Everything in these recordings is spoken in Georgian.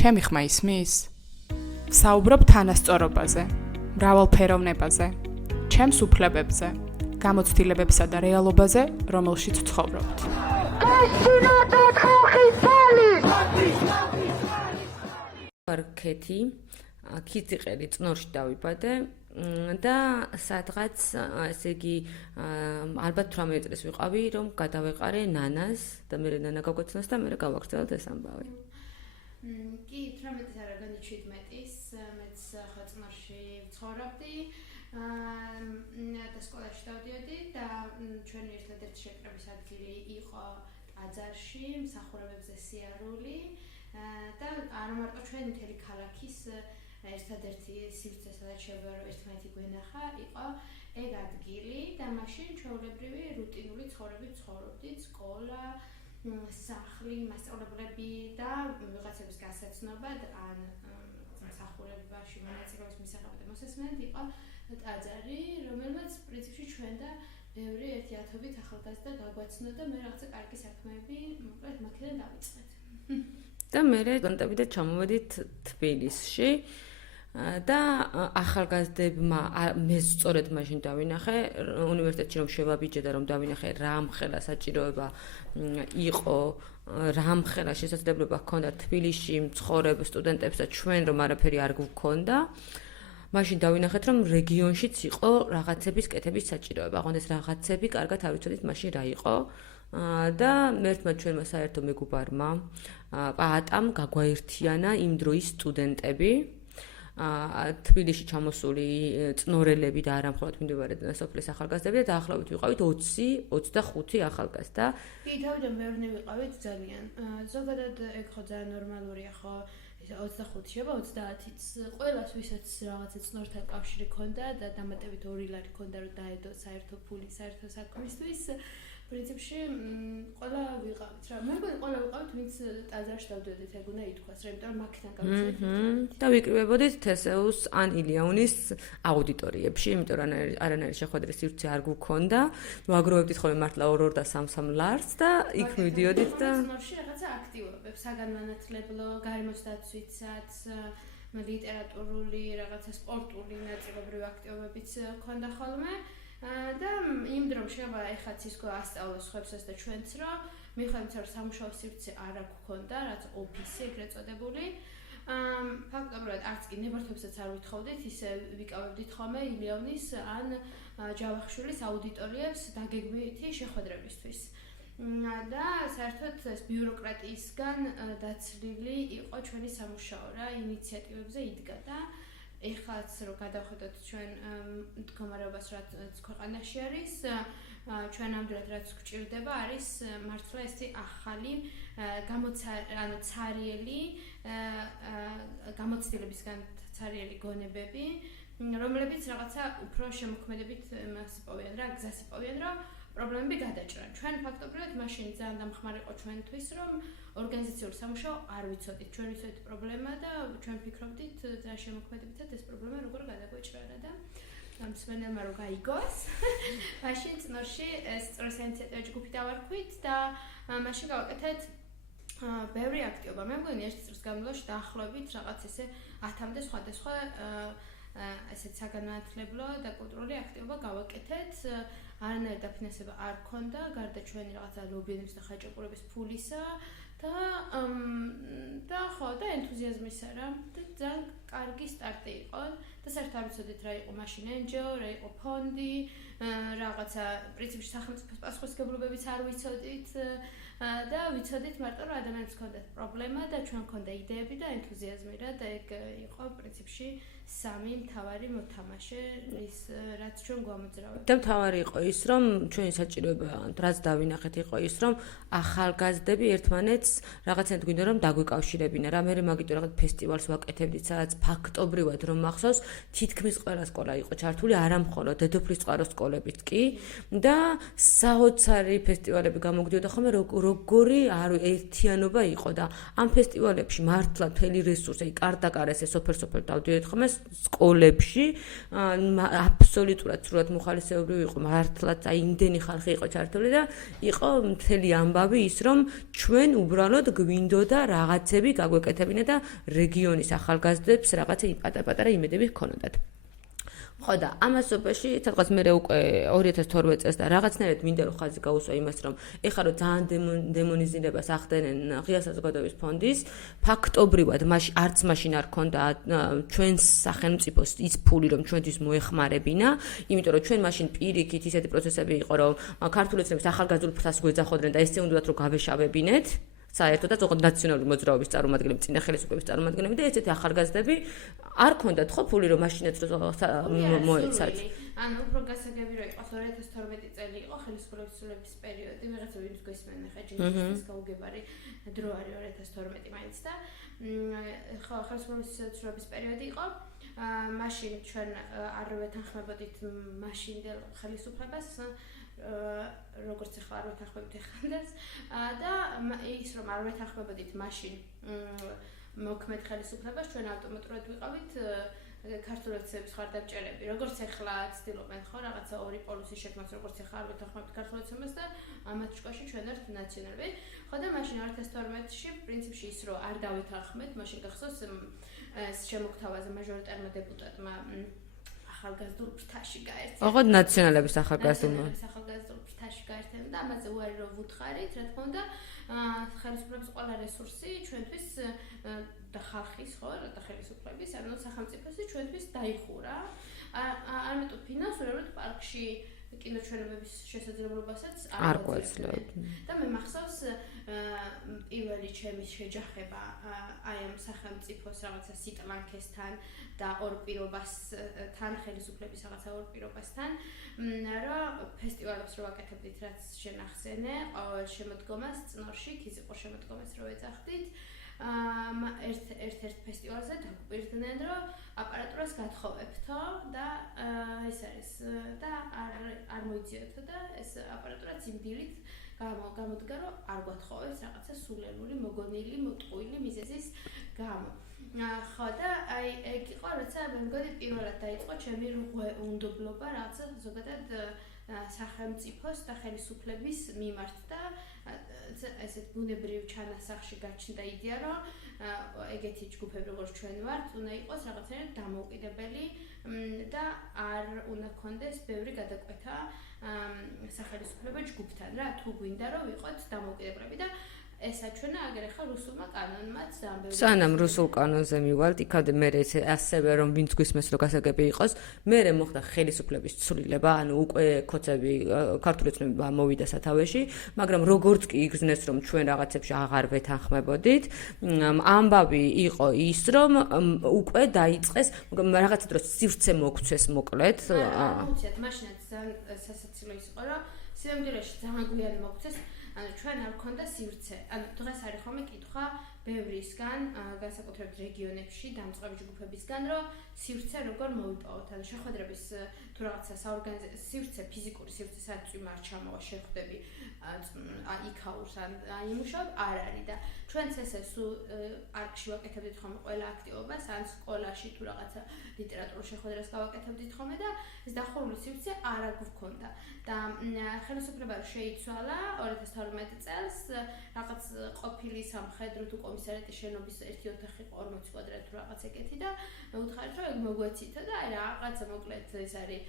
ჩემი ხმა ისმის? საუბრობ თანასწორობაზე, მრავალფეროვნებაზე, ჩემს უფლებებზე, გამოცდილებებსა და რეალობაზე, რომელშიც ცხოვრობთ. ქეთი, ქიციყერი წნორში დავიბადე და სადღაც ესე იგი ალბათ 18 წელს ვიყავი, რომ გადავეყარე ნანას და მე ნანა გაგვეცნოს და მე გავაგრძელოთ ეს ამბავი. კი 18-ის არა გონი 17-ის მეც ხო წნორში ვცხოვრობდი და სკოლაში დავდიოდი და ჩვენი ერთადერთი შეკრების ადგილი იყო ტაძარში, მსახურებებზე სიარული და არა მარტო ჩვენი მთელი ქალაქის ერთადერთი სივრცე, სადაც შეიძლება რომ ერთმანეთი გვენახა, იყო ეგ ადგილი და მაშინ ჩვეულებრივი რუტინული ცხოვრებით ცხოვრობდით, სკოლა, სახლი, მასწავლებლები და ვიღაცების გასაცნობად ან მსახურებაში მონაწილეობის მისაღებად მოსესმენად იყო ტაძარი, რომელმაც პრინციპში ჩვენ და ბევრი ერთი ათობით ახალგაზრდა გაგვაცნო და მე რაღაცა კარგი საქმეები მოკლედ მაქედან დავიწყეთ. და მე სტუდენტები და ჩამოვედით თბილისში და ახალგაზრდებმა მე სწორედ მაშინ დავინახე უნივერსიტეტში რომ შევაბიჯე და რომ დავინახე რა ამხელა საჭიროება იყო რა ამხელა შესაძლებლობა ჰქონდა თბილისში მცხოვრებ სტუდენტებს და ჩვენ რომ არაფერი არ გვქონდა მაშინ დავინახეთ რომ რეგიონშიც იყო რაღაცების კეთების საჭიროება აღარ ეს რაღაცები კარგად არ ვიცოდით მაშინ რა იყო და მერთმა ჩვენმა საერთო მეგობარმა პაატამ გაგვაერთიანა იმ დროის სტუდენტები თბილისში ჩამოსული წნორელები და არა მხოლოდ მიმდებარე სოფლის ახალგაზრდები და დაახლოებით ვიყავით 20-25 ახალგაზრდა. კი, თავიდან ბევრი ვიყავით ძალიან. ზოგადად ეგ ხო ძალიან ნორმალურია ხო 25 შევა 30-იც ყველას ვისაც რაღაცა წნორთან კავშირი ქონდა და დამატებით 2 ლარი ქონდა რომ დაედო საერთო ფული საერთო საქმისთვის პრინციპში ყველა ვიყავით რა. მე მგონი ყველა ვიყავით ვინც ტაძარში დავდიოდით ეგ უნდა ითქვას რა, იმიტომ რომ მაქედან გავიცეთ. და ვიკრიბებოდით თესეუს ან ილიაუნის აუდიტორიებში, იმიტომ რომ არანაირი შეხვედრის სივრცე არ გვქონდა. ვაგროვებდით ხოლმე მართლა 2 და 3 ლარს და იქ მივდიოდით და ნორში რაღაცა აქტივობებს, საგანმანათლებლო, გარემოს დაცვიცაც, ლიტერატურული, რაღაცა სპორტული ნაწილობრივი აქტივობებიც ქონდა ხოლმე. და იმ დროს შეიძლება ეხაც ის გვასწავლოს ხებსას და ჩვენც რომ მიხედავთ რომ სამუშაო სივრცე არ გვქონდა, რაც ოფისი ეგრეთ წოდებული. ფაქტობრივად არც კი ნებართვებსაც არ ვითხოვდით, ისე ვიკავებდით ხოლმე ილიაუნის ან ჯავახიშვილის აუდიტორიებს დაგეგმვითი შეხვედრებისთვის. და საერთოდ ეს ბიუროკრატიისგან დაცლილი იყო ჩვენი სამუშაო რა, ინიციატივებზე იდგა და ეხლაც რომ გადავხედოთ ჩვენ მდგომარეობას რაც ქვეყანაში არის, ჩვენ ამდენად რაც გვჭირდება არის მართლა ეს ახალი ცარიელი გამოცდილებისგან ცარიელი გონებები, რომლებიც რაღაცა უფრო შემოქმედებით მას იპოვიან რა, გზას იპოვიან რომ პრობლემები გადაჭრან. ჩვენ ფაქტობრივად მაშინ ძალიან დამხმარე იყო ჩვენთვის, რომ ორგანიზაციული სამუშაო არ ვიცოდით. ჩვენ ვიცოდით პრობლემა და ჩვენ ფიქრობდით ძალიან შემოქმედებითად ეს პრობლემა როგორ გადაგვეჭრა და მსმენელმა რო გაიგოს. მაშინ წნორში ეს სწორედ ინიციატივა ჯგუფი დავარქვით და მაშინ გავაკეთეთ ბევრი აქტივობა. მე მგონი ერთ წელს განმავლობაში დაახლოებით რაღაც ესე 10-მდე სხვადასხვა ესეთ საგანმანათლებლო და კულტურული აქტივობა გავაკეთეთ. არანაირი დაფინანსება არ ქონდა, გარდა ჩვენი რაღაცა ლობიების და ხაჭაპურების ფულისა და ხო და ენთუზიაზმისა რა. და ძალიან კარგი სტარტი იყო და საერთოდ არ ვიცოდით რა იყო მაშინ NGO, რა იყო ფონდი, რაღაცა პრინციპში სახელმწიფოს პასუხისმგებლობებიც არ ვიცოდით და ვიცოდით მარტო რომ ადამიანებს ჰქონდათ პრობლემა და ჩვენ ჰქონდა იდეები და ენთუზიაზმი რა და ეგ იყო პრინციპში სამი მთავარი მოთამაშე ის რაც ჩვენ გვამოძრავებთ. და მთავარი იყო ის რომ ჩვენი საჭიროება რაც დავინახეთ იყო ის რომ ახალგაზრდები ერთმანეთს რაღაცნაირად გვინდა რომ დაგვიკავშირებინა რა მე მაგიტო რაღაც ფესტივალს ვაკეთებდით სადაც ფაქტობრივად რომ მახსოვს, თითქმის ყველა სკოლა იყო ჩართული, არა მხოლოდ დედოფლის წყარო სკოლებიც კი და საოცარი ფესტივალები გამოგვდიოდა ხოლმე, როგორი ერთიანობა იყო და ამ ფესტივალებში მართლა მთელი რესურსი, კარ-და-კარ ესე სოფელ-სოფელ დავდიოდით ხოლმე სკოლებში, აბსოლუტურად სრულად მოხალისეობრივი იყო, მართლაც აი იმდენი ხალხი იყო ჩართული და იყო მთელი ამბავი ის რომ ჩვენ უბრალოდ გვინდოდა რაღაცები გაგვეკეთებინა და რეგიონის ახალგაზრდებს რაღაცა პატარ-პატარა იმედები ჰქონოდათ. ხო და ამასობაში სადღაც მე უკვე 2012 წელს და რაღაცნაირად მინდა რომ ხაზი გაუსვა იმას რომ ეხლა რომ ძალიან დემონიზირებას ახდენენ ღია საზოგადოების ფონდის ფაქტობრივად არც მაშინ არ ქონდა ჩვენს სახელმწიფოს ის ფული რომ ჩვენთვის მოეხმარებინა იმიტომ რომ ჩვენ მაშინ პირიქით ისეთი პროცესები იყო რომ ქართული ეცნების ახალგაზრდულ ფრთას გვეძახოდნენ და ესე უნდათ რომ გავეშავებინეთ საერთოდ და ზოგადად ნაციონალური მოძრაობის წარმომადგენლები, წინა ხელისუფლების წარმომადგენლები და ესეთი ახალგაზრდები არ ქონდათ ხო ფული რომ მაშინაც მოეცათ. ანუ უფრო გასაგები რომ იყოს 2012 წელი იყო ხელისუფლების პერიოდი, ვიღაცა ვინც გვესმენა ხა ჯინჯის გაუგებარი დრო არის 2012 მაინც და ხო ხელისუფლების პერიოდი იყო. მაშინ ჩვენ არ ვეთანხმებოდით მაშინდელ ხელისუფლებას როგორც ახლა არ ვეთანხმებით ეხანდაც და ის რომ არ ვეთანხმებოდით მაშინ მოქმედ ხელისუფლებას ჩვენ ავტომატურად ვიყავით ქართული ეცნების ხარდამჭერები როგორც ახლა ცდილობენ ხო რაღაცა ორი პოლუსის შექმნას როგორც ახლა არ ვეთანხმებთ ქართულ ეცნებას და ამათ შუაში ჩვენ ვართ ნაციონალები ხო და მაშინ 2012-ში პრინციპში ის რომ არ დავეთანხმეთ მაშინ გახსოვს შემოგთავაზე მაჟორიტარმა დეპუტატმა ახალგაზრდულ ფრთაში გაერთიანდა. ოღონდ ნაციონალების ახალგაზრდულმა. ახალგაზრდულ ფრთაში გაერთიანდა და ამაზე უარი რომ ვუთხარით, რა თქმა უნდა, ხელისუფლების ყველა რესურსი ჩვენთვის და ხალხის ხო და ხელისუფლების, ანუ სახელმწიფოსი ჩვენთვის დაიხურა. არამედ ფინანსურად პარკში კინოჩვენებების შესაძლებლობასაც არ გვაძლევთ. და მე მახსოვს პირველი ჩემი შეჯახება აი ამ სახელმწიფოს რაღაცა სიტლანქესთან და ორ პირობასთან ხელისუფლების რაღაცა ორ პირობასთან რომ ფესტივალებს რო ვაკეთებდით რაც შენახსენე ყოველ შემოდგომას წნორში ქიზიყურ შემოდგომას რო ეძახდით ერთ ფესტივალზე დაგვირდნენ რომ აპარატურას გათხოვებთო და ეს არის და არ მოიძიებთო და ეს აპარატურა ძიმდილით გამოდგა რომ არ გვათხოვებს რაღაცა სულელული, მოგონილი, მოტყუილი მიზეზის გამო. ხო და აი ეგ იყო როცა მე მგონი პირველად დაიწყო ჩემი უნდობლობა რაღაცა ზოგადად სახელმწიფოს და ხელისუფლების მიმართ და ესეთ ბუნებრივ ჩანასახში გაჩნდა იდეა რომ ეგეთი ჯგუფები როგორც ჩვენ ვართ უნდა იყოს რაღაცნაირად დამოუკიდებელი და არ უნდა ქონდეს ბევრი გადაკვეთა სახელისუფლება ჯგუფთან რა თუ გვინდა რომ ვიყოთ დამოუკიდებლები და ესაჩვენა აგერ ახლა რუსულმა კანონმაც ამბები. სანამ რუსულ კანონზე მივალთ, იქამდე მე ასევე რომ ვინც გვისმენს რომ გასაგები იყოს, მე მოხდა ხელისუფლების ცვლილება, ანუ უკვე ქოცები ქართული ეცნობა მოვიდა სათავეში, მაგრამ როგორც კი იგრძნეს რომ ჩვენ რაღაცებში აღარ ვეთანხმებოდით, ამბავი იყო ის რომ უკვე დაიწყეს რაღაცა დროს სივრცე მოგვცეს მოკლედ. მოგვცეთ, მაშინაც სასაცილო ის იყო რომ სიამდილეში ძალიან გვიან მოგვცეს ანუ ჩვენ არ ქონდა სივრცე. ანუ დღეს არის ხოლმე კითხვა ბევრისგან, განსაკუთრებით რეგიონებში დამწყები ჯგუფებისგან, რომ სივრცე როგორ მოვიპოვოთ. ანუ შეხვედრების თუ რაღაცა საორგანიზაციო სივრცე, ფიზიკური სივრცე სადაც არ ჩამოვა შეხვდები იქაურს ან იმუშავ არ არის და ჩვენც ესე სულ პარკში ვაკეთებდით ხოლმე ყველა აქტივობას, ან სკოლაში თუ რაღაცა ლიტერატურულ შეხვედრას გავაკეთებდით ხოლმე და ეს დახურული სივრცე არ გვქონდა. და ხელისუფლება შეიცვალა 2012 წელს რაღაც ყოფილი სამხედრო თუ კომისარიატის შენობის ერთი ოთახი 40 კვადრატი თუ რაღაც ეგეთი და უთხარით რომ ეგ მოგვეცითო და აი რაღაცა მოკლედ ეს არის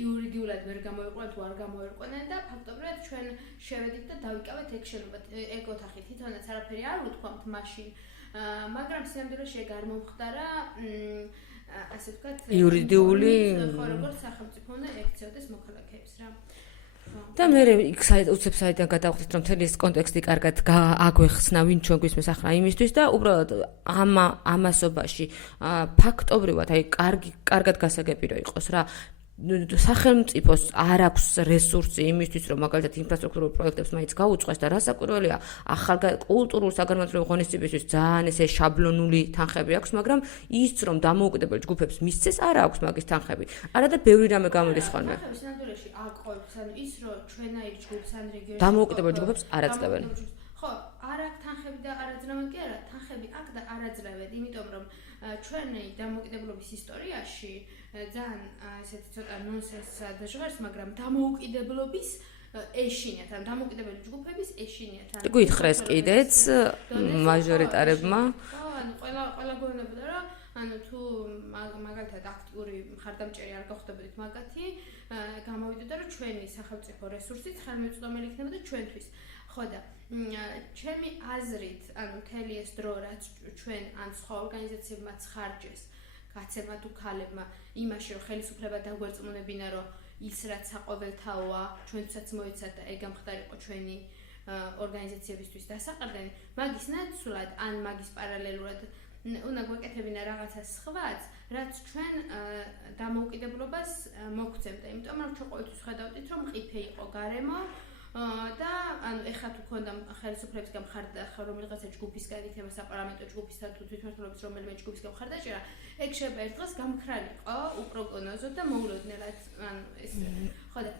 იურიდიულად ვერ გამოიყვანეთ თუ არ გამოერკვნენ და ფაქტობრივად ჩვენ შევედით და დავიკავეთ ეგ შენობა ეგ ოთახი თვითონაც არაფერი არ ვთქვამთ მაშინ მაგრამ სიამდილეში ეგ არ მომხდარა ასე ვთქვათ იურიდიული ხო როგორც სახელმწიფო უნდა ექცეოდეს მოქალაქეებს რა და მე იქ უცებ საიდან გადავხვდით რომ მთელი ეს კონტექსტი კარგად აგვეხსნა ვინ ჩვენ გვისმენს ახლა იმისთვის და უბრალოდ ამასობაში ფაქტობრივად აი კარგად გასაგები რომ იყოს რა სახელმწიფოს არ აქვს რესურსი იმისთვის, რომ მაგალითად ინფრასტრუქტურულ პროექტებს მაინც გაუწყოს და რასაკვირველია, კულტურულ საგანმანათლებლო ღონისძიებისთვის ძალიან ესე შაბლონული თანხები აქვს, მაგრამ ის რომ დამოუკიდებელ ჯგუფებს მისცეს, არ აქვს მაგის თანხები. არა და ბევრი რამე გამოდის ხოლმე. თანხების ნამდვილში აყვევს, ანუ ის რომ ჩვენაირ ჯგუფს ან რეგიონში დამოუკიდებელ ჯგუფებს არ აძლევენ. ხო, არ აქვს თანხები და არ აძლევენ კი არა, თანხები აქვს და არ აძლევენ, იმიტომ რომ ჩვენი დამოუკიდებლობის ისტორიაში ძალიან ესეთი ცოტა ნონსენსა და ჟღერს, მაგრამ დამოუკიდებლობის ეშინიათ, ანუ დამოუკიდებელი ჯგუფების ეშინიათ. ანუ გითხრეს კიდეც მაჟორიტარებმა. ხო, ანუ ყველა გონებდა რომ ანუ თუ მაგალითად აქტიური მხარდამჭერი არ გავხდებოდით მაგათი, გამოვიდოდა რომ ჩვენი სახელმწიფო რესურსით ხელმისაწვდომელი იქნებოდა ჩვენთვის. ხო და ჩემი აზრით, ანუ მთელი ეს დრო რაც ჩვენ ან სხვა ორგანიზაციებმა ხარჯეს, გაცემა თუ ქალებმა იმაში რომ ხელისუფლება დაგვერწმუნებინა რომ ის რაც საყოველთაოა ჩვენთვისაც მოიცათ და ეგ ამხდარიყო ჩვენი ორგანიზაციებისთვის დასაყრდენი, მაგის ნაცვლად ან მაგის პარალელურად უნდა გვეკეთებინა რაღაცა სხვაც, რაც ჩვენ დამოუკიდებლობას მოგცემდა, იმიტომ რომ ჩვენ ყოველთვის ხედავდით რომ მყიფე იყო გარემო და ანუ ეხლა თუ ქონდა ხელისუფლებისგან მხარდაჭერა რომელიღაცა ჯგუფისგან იქნება საპარლამენტო ჯგუფისგან თუ თვითმმართველობის რომელიმე ჯგუფისგან მხარდაჭერა, ეგ შეიძლება ერთ დღეს გამქრალიყო უპროგნოზოდ და მოულოდნელად ანუ ეს ხო და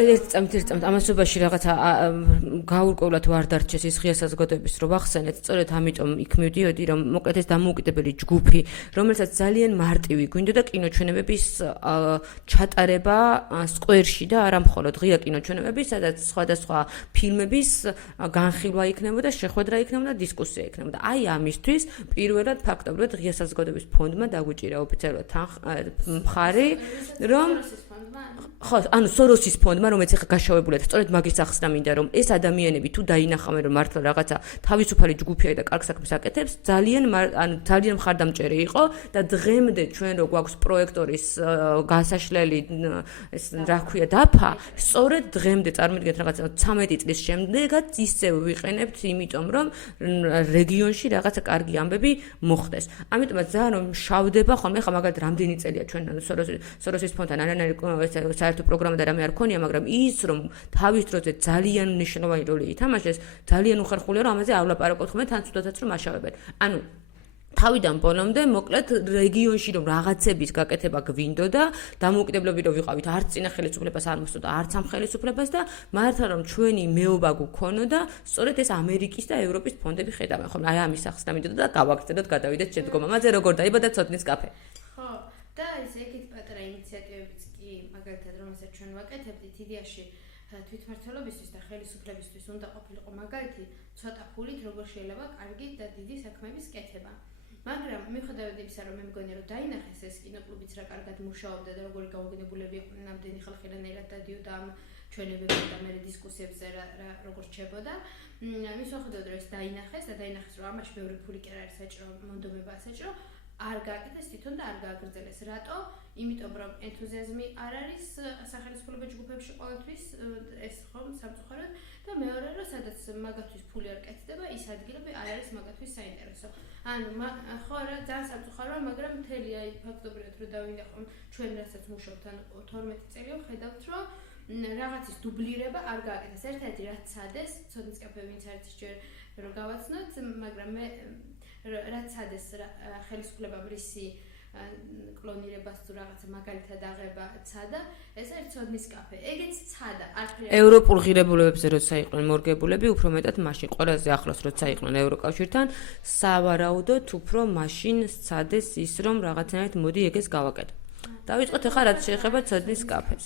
ერთ წამთ ამასობაში რაღაცა გაურკვევლად ვარ დარჩეს ის ღია საზოგადოების რო ვახსენეთ, სწორედ ამიტომ იქ მივდიოდი რომ მოკლედ ეს დამოუკიდებელი ჯგუფი, რომელსაც ძალიან მარტივი გვინდოდა კინოჩვენებების ჩატარება სკვერში და არა მხოლოდ ღია კინოჩვენებების, სადაც სხვადასხვა ფილმების განხილვა იქნებოდა, შეხვედრა იქნებოდა, დისკუსია იქნებოდა. აი ამისთვის პირველად ფაქტობრივად ღია საზოგადოების ფონდმა დაგვიჭირა ოფიციალურად მხარი, რომ ხო, ანუ სოროსის ფონდმა, რომელიც ახლა გაშავებულია, სწორედ მაგის ახსნა მინდა, რომ ეს ადამიანები თუ დაინახავენ, რომ მართლა რაღაცა თავისუფალი ჯგუფია და კარგ საქმეს აკეთებს, ძალიან მხარდამჭერი იყო და დღემდე ჩვენ რო გვაქვს პროექტორის გასაშლელი ეს რა ქვია დაფა, სწორედ დღემდე წარმოგიდგენთ რაღაცა 13 წლის შემდეგაც ისევ ვიყენებთ, იმიტომ რომ რეგიონში რაღაცა კარგი ამბები მოხდეს. ამიტომაც ძალიან რომ შავდება ხოლმე, ხა მაგალითად რამდენი წელია ჩვენ სოროსის ფონდთან არანაირი საერთო პროგრამა და რამე არ ქონია, მაგრამ ის რომ თავის დროზე ძალიან მნიშვნელოვანი როლი ითამაშეს, ძალიან უხერხულია რომ ამაზე ავლაპარაკოთ ხოლმე თან თუდათაც რომ აშავებენ. ანუ თავიდან ბოლომდე მოკლედ რეგიონში რომ რაღაცების გაკეთება გვინდოდა, დამოუკიდებლები რომ ვიყავით, არც წინა ხელისუფლებას არ მოსწონდა, არც ამ ხელისუფლებას და მართლა რომ ჩვენი მეობა გვქონოდა, სწორედ ეს ამერიკის და ევროპის ფონდები ხედავენ ხოლმე. აი ამის ახსნა მინდოდა და გავაგრძელოთ, გადავიდეთ შემდგომ ამაზე როგორ დაიბადა ცოდნის კაფე. ხო, და ეს ეგეთი პატარა ინიციატივებიც კი მაგალითად რომელსაც ჩვენ ვაკეთებდით იდეაში თვითმმართველობისთვის და ხელისუფლებისთვის უნდა ყოფილიყო მაგალითი ცოტა ფულით როგორ შეიძლება კარგი და დიდი საქმეების კეთება. მაგრამ მიუხედავად იმისა, რომ მე მგონია რომ დაინახეს ეს კინოკლუბიც რა კარგად მუშაობდა და როგორი გაუგებულები იყვნენ ნამდვილი ხალხი რანაირად დადიოდა ამ ჩვენებებზე და მე დისკუსიებზე როგორ რჩებოდა. მის მიხედვით რომ ეს დაინახეს და დაინახეს რომ ამაში ბევრი ფული კი არ არის საჭირო, მონდომებაა საჭირო, არ გააკეთეს თვითონ და არ გააგრძელეს. რატო? იმიტომ რომ ენთუზიაზმი არ არის სახელმწიფო ჯგუფებში ყოველთვის ეს ხომ სამწუხაროდ და მეორე რომ სადაც მაგათთვის ფული არ კეთდება, ის ადგილები არ არის მაგათთვის საინტერესო. ანუ ხო რა ძალიან სამწუხაროა, მაგრამ მთელი აი ფაქტობრივად რომ დავინახავ ჩვენ რასაც მუშაობთ ან 12 წელი ვხედავთ რომ რაღაცის დუბლირება არ გააკეთეს. ერთ-ერთი რაც სადეს, ცოდნის კაფე ვინც არის ჯერ რომ გავაცნოთ, მაგრამ მე რაც სადეს ხელისუფლებამ რისი კლონირებას თუ რაღაცა მაგალითად აღება ცადა, ეს არის ცოდნის კაფე. ეგეც ცადა, არაფერი. ევროპულ ღირებულებებზე როცა იყვნენ მორგებულები, უფრო მეტად მაშინ ყველაზე ახლოს როცა იყვნენ ევროკავშირთან, სავარაუდოდ უფრო მაშინ სცადეს ის რომ რაღაცნაირად მოდი ეგეს გავაკეთო. დავიწყოთ ახლა რაც შეეხება ცოდნის კაფეს.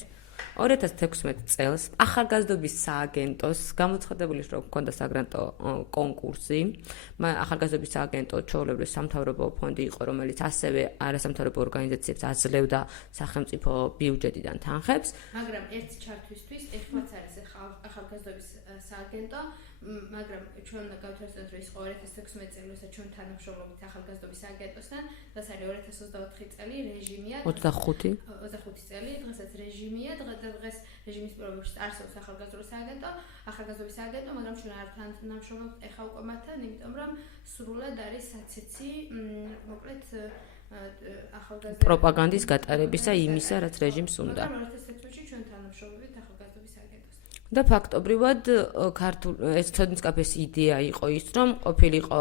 2016 წელს ახალგაზრდობის სააგენტოს გამოცხადებული რომ ჰქონდა საგრანტო კონკურსი. ახალგაზრდობის სააგენტო ჩვეულებრივ სამთავრობო ფონდი იყო, რომელიც ასევე არასამთავრობო ორგანიზაციებს აძლევდა სახელმწიფო ბიუჯეტიდან თანხებს. მაგრამ ერთ ჩართვისთვის ეხლაც არის ახალგაზრდობის სააგენტო, მაგრამ ჩვენ უნდა გავთვალისწინოთ რომ ის 2016 წელი, როცა ჩვენ თანამშრომლობთ ახალგაზრდობის სააგენტოსთან, დღეს არის 2024 წელი, რეჟიმია 25 წელი, დღესაც რეჟიმია, დღეს რეჟიმის პრობლემებში არსებობს ახალგაზრდობის სააგენტო, მაგრამ ჩვენ არ თანამშრომლობთ ეხლა უკვე მათთან, იმიტომ რომ სრულად არის საცეცი, მოკლედ ახალგაზრდების პროპაგანდის გატარებისა იმისა, რაც რეჟიმს უნდა. 2016-წელს ჩვენ თანამშრომლობთ ახალგაზრდობის აგენტოსთან. და ფაქტობრივად ქართულ ეს ცოდნის კაფეს იდეა იყო ის, რომ ყოფილიყო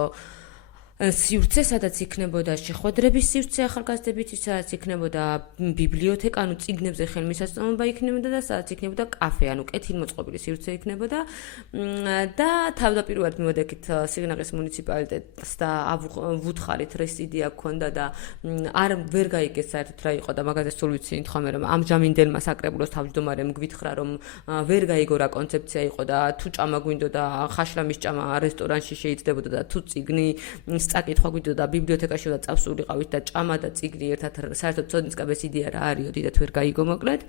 სივრცე, სადაც იქნებოდა შეხვედრების სივრცე ახალგაზრდებით, სადაც იქნებოდა ბიბლიოთეკა, ანუ წიგნებზე ხელმისაწვდომობა იქნებოდა და სადაც იქნებოდა კაფე, ანუ კეთილმოწყობილი სივრცე იქნებოდა და თავდაპირველად მივედექით სიღნაღის მუნიციპალიტეტს და ვუთხარით ეს იდეა გქონდა და ვერ გაიგეს საერთოდ რა იყო და მაგაზე სულ ვიცი თხომე რომ ამჟამინდელმა საკრებულოს თავმჯდომარემ გვითხრა რომ ვერ გაიგო რა კონცეფცია იყო და თუ ჭამა გვინდოდა ხაშრამის ჭამა რესტორანში შეიძლებოდა და თუ წიგნი წაკითხვა გვიდოდა ბიბლიოთეკაში და წავსულიყავით და ჭამა და წიგნი ერთად საერთოდ ცოდნის კაფეს იდეა რა არისო დიდად ვერ გაიგო მოკლედ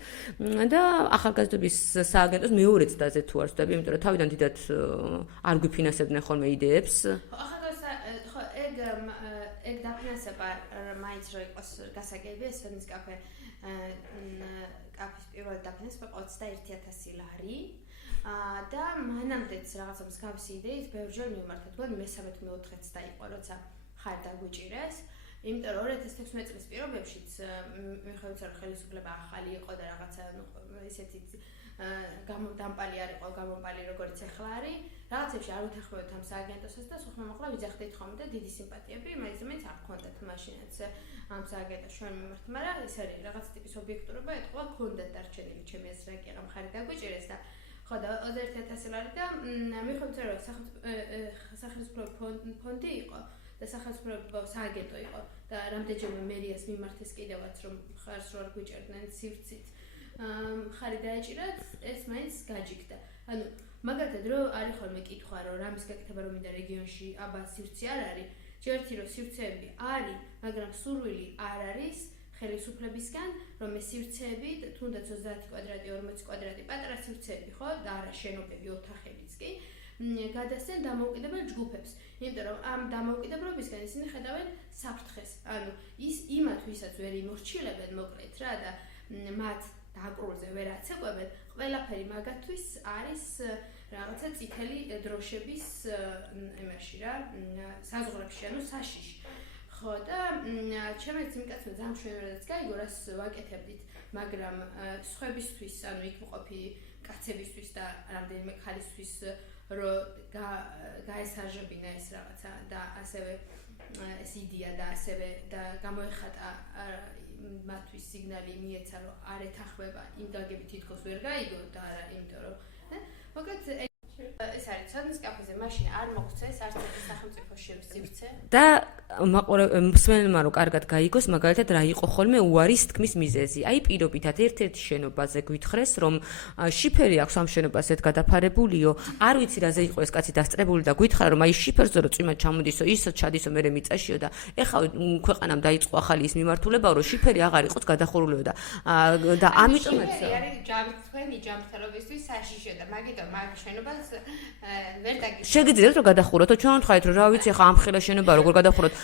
და ახალგაზრდობის სააგენტოს მეორე წდაზე თუ არ ვსწრები, იმიტომ რომ თავიდან დიდად არ გვიფინანსებდნენ ხოლმე იდეებს. ხო, ეგ დაფინანსება მაინც რო იყოს გასაგები ეს ცოდნის კაფეს პირველი დაფინანსება 21,000 ლარი. და მანამდეც რაღაცა მსგავსი იდეით ბევრჯერ მიმართა თქვენ მე-13-მეოთხედს დაიყო როცა ხარ დაგვიჭირეს იმიტომ რომ 2016 წლის პირობებშიც მიხედვით რომ ხელისუფლება ახალი იყო და რაღაცა ისეთი დამპალი არ იყო გამომპალი როგორც ახლა არის რაღაცებში არ უთანხმოებთ ამ სააგენტოსას და სულ მოხლა ვიძახდით ხოლმე და დიდი სიმპათიები მაინც არ გქონდათ მაშინაც ამ სააგენტოს ჩვენ მიმართ მაგრამ ეს არის რაღაც ტიპის ობიექტურობა ეთქვა გქონდათ დარჩენილი ჩემი აზრით რა მხარი დაგვიჭირეს და ხო და 21,000 ლარი და მიხედვით რომ სახელმწიფო ფონდი იყო და სახელმწიფო სააგენტო იყო და რამდენჯერმე მერიას მიმართეს კიდევაც რომ ხარს რო არ გვიჭერდნენ სივრცით ხარი დაეჭირათ ეს მაინც გაჯიქდა ანუ მაგალითად რომ არის ხოლმე კითხვა რომ რამის გაკეთება რომ მინდა რეგიონში აბა სივრცე არ არის ჯერთი რომ სივრცეები არის მაგრამ სურვილი არ არის ხელისუფლებისგან რომ ეს სივრცეები თუნდაც 30 კვადრატი 40 კვადრატი პატარა სივრცეები ხო და არა შენობები ოთახებიც კი გადასცენ დამოუკიდებელ ჯგუფებს იმიტომ რომ ამ დამოუკიდებლობისგან ისინი ხედავენ საფრთხეს ანუ ის იმათ ვისაც ვერ იმორჩილებენ მოკლედ რა და მათ დაკრულზე ვერ აცეკვებენ ყველაფერი მაგათთვის არის რაღაცა წითელი დროშების იმაში რა საზღვრებში ანუ საშიში ხო და ჩემს იმკაცმა ზამშვენებადაც გაიგო რას ვაკეთებდით მაგრამ სხვებისთვის ანუ იქ მყოფი კაცებისთვის და რამდენიმე ხალისთვის რომ გაესარჟებინა ეს რაღაცა და ასევე ეს იდეა და ასევე და გამოეხატა მათთვის სიგნალი მიეცა რომ არ ეთანხმება იმ გაგებით თითქოს ვერ გაიგო და არა იმიტომ რომ მოკლედ ეს არის ცოდნის კაფეზე მაშინ არ მოგვწეს არც ერთი სახელმწიფო სივრცე და მსმენელმა რომ კარგად გაიგოს მაგალითად რა იყო ხოლმე უარის თქმის მიზეზი აი პირობითად ერთ-ერთი შენობაზე გვითხრეს რომ შიფერი აქვს ამ შენობას ერთ გადაფარებულიო არ ვიცი რაზე იყო ეს კაცი დასწრებული და გვითხრა რომ აი შიფერზე რომ წვიმა ჩამოდისო ისო ჩადისო მე მიწაშიო და ეხლა ქვეყანამ დაიწყო ახალი ის მიმართულება რომ შიფერი აღარ იყოს გადახურულიო და ამიტომაც არის თქვენი ჯანმრთელობისთვის საშიშო და მაგიტომ მაგ შენობას ვერ დაგიწყო შეგიძლიათ რომ გადახუროთ ჩვენ ვთქვით რომ რა ვიცი ახლა ამხელა შენობა როგორ გადახუროთ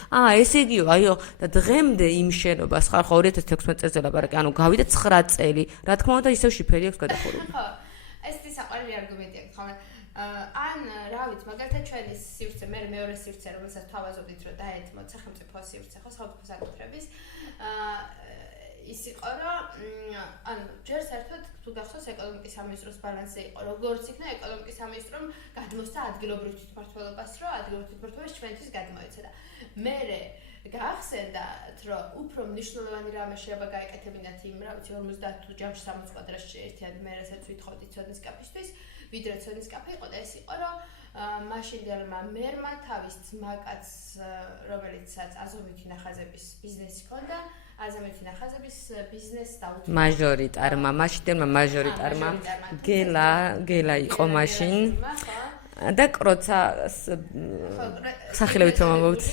ესე იგივე აიო და დღემდე იმ შენობას ხარ 2016 წელს ლაპარაკი ანუ გავიდა 9 წელი რა თქმა უნდა ისევ შიფერი აქვს გადახურული ხო ეს ის საყვარელი არგუმენტია ხოლმე ან რა ვიცი მაგალითად ჩვენი სივრცე მე მეორე სივრცე რომელსაც თავაზობდით რომ დაეთმოთ სახელმწიფო სივრცე ხო სახელმწიფო საკუთრების ის იყო რომ ანუ ჯერ საერთოდ თუ გახსოვს ეკონომიკის სამინისტროს ბალანსზე იყო როგორც იქნა ეკონომიკის სამინისტრომ გადმოსცა ადგილობრივ თვითმმართველობას რომ ადგილობრივ თვითმმართველობას ჩვენთვის გადმოეცა და მე გაახსენდათ რომ უფრო მნიშვნელოვანი რამე შეიძლება გაეკეთებინათ იმ რა ვიცი 50 თუ ჯამში 60 კვადრატში ერთად მე რასაც ვითხოვდი ცოდნის კაფისთვის ვიდრე ცოდნის კაფე იყო და ეს იყო რომ მაშინდელმა მერმა თავის ძმაკაც რომელიცაც აზომვითი ნახაზების ბიზნესი ჰქონდა აზამეთი ნახაზების ბიზნესს დაუწყო მაჟორიტარმა მაშინდელმა მაჟორიტარმა გელა იყო მაშინ და კროცა სახელებით რომ ამბობთ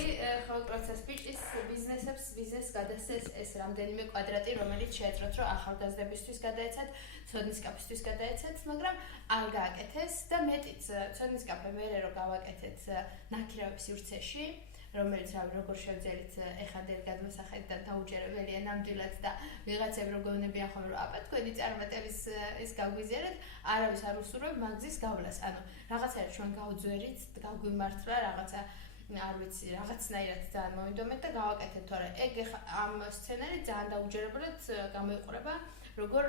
ხო კროცას პიჭის ბიზნესს გადასცეს ეს რამდენიმე კვადრატი რომელიც შეეძლოთ რომ ახალგაზრდებისთვის გადაეცათ ცოდნის კაფისთვის გადაეცათ მაგრამ არ გააკეთეს და მეტიც ცოდნის კაფე მერე რომ გავაკეთეთ ნაქირავების სივრცეში რომელიც როგორ შევძელით ეხანდელი გადმოსახედიდან დაუჯერებელია ნამდვილად და ვიღაცები რო გონებიან ხოლმე რომ აბა თქვენი წარმატების ის გაგვიზიარეთ არავის არ უსურვებ მაგზის გავლას ანუ რაღაცა ჩვენ გავძვერით გავგვიმართლა რაღაცა არ ვიცი, რაღაცნაირად ძალიან მოვიდომეთ და გავაკეთეთ, თორე ეგ ამ სცენარი ძალიან დაუჯერებლად გამოიყურება, როგორ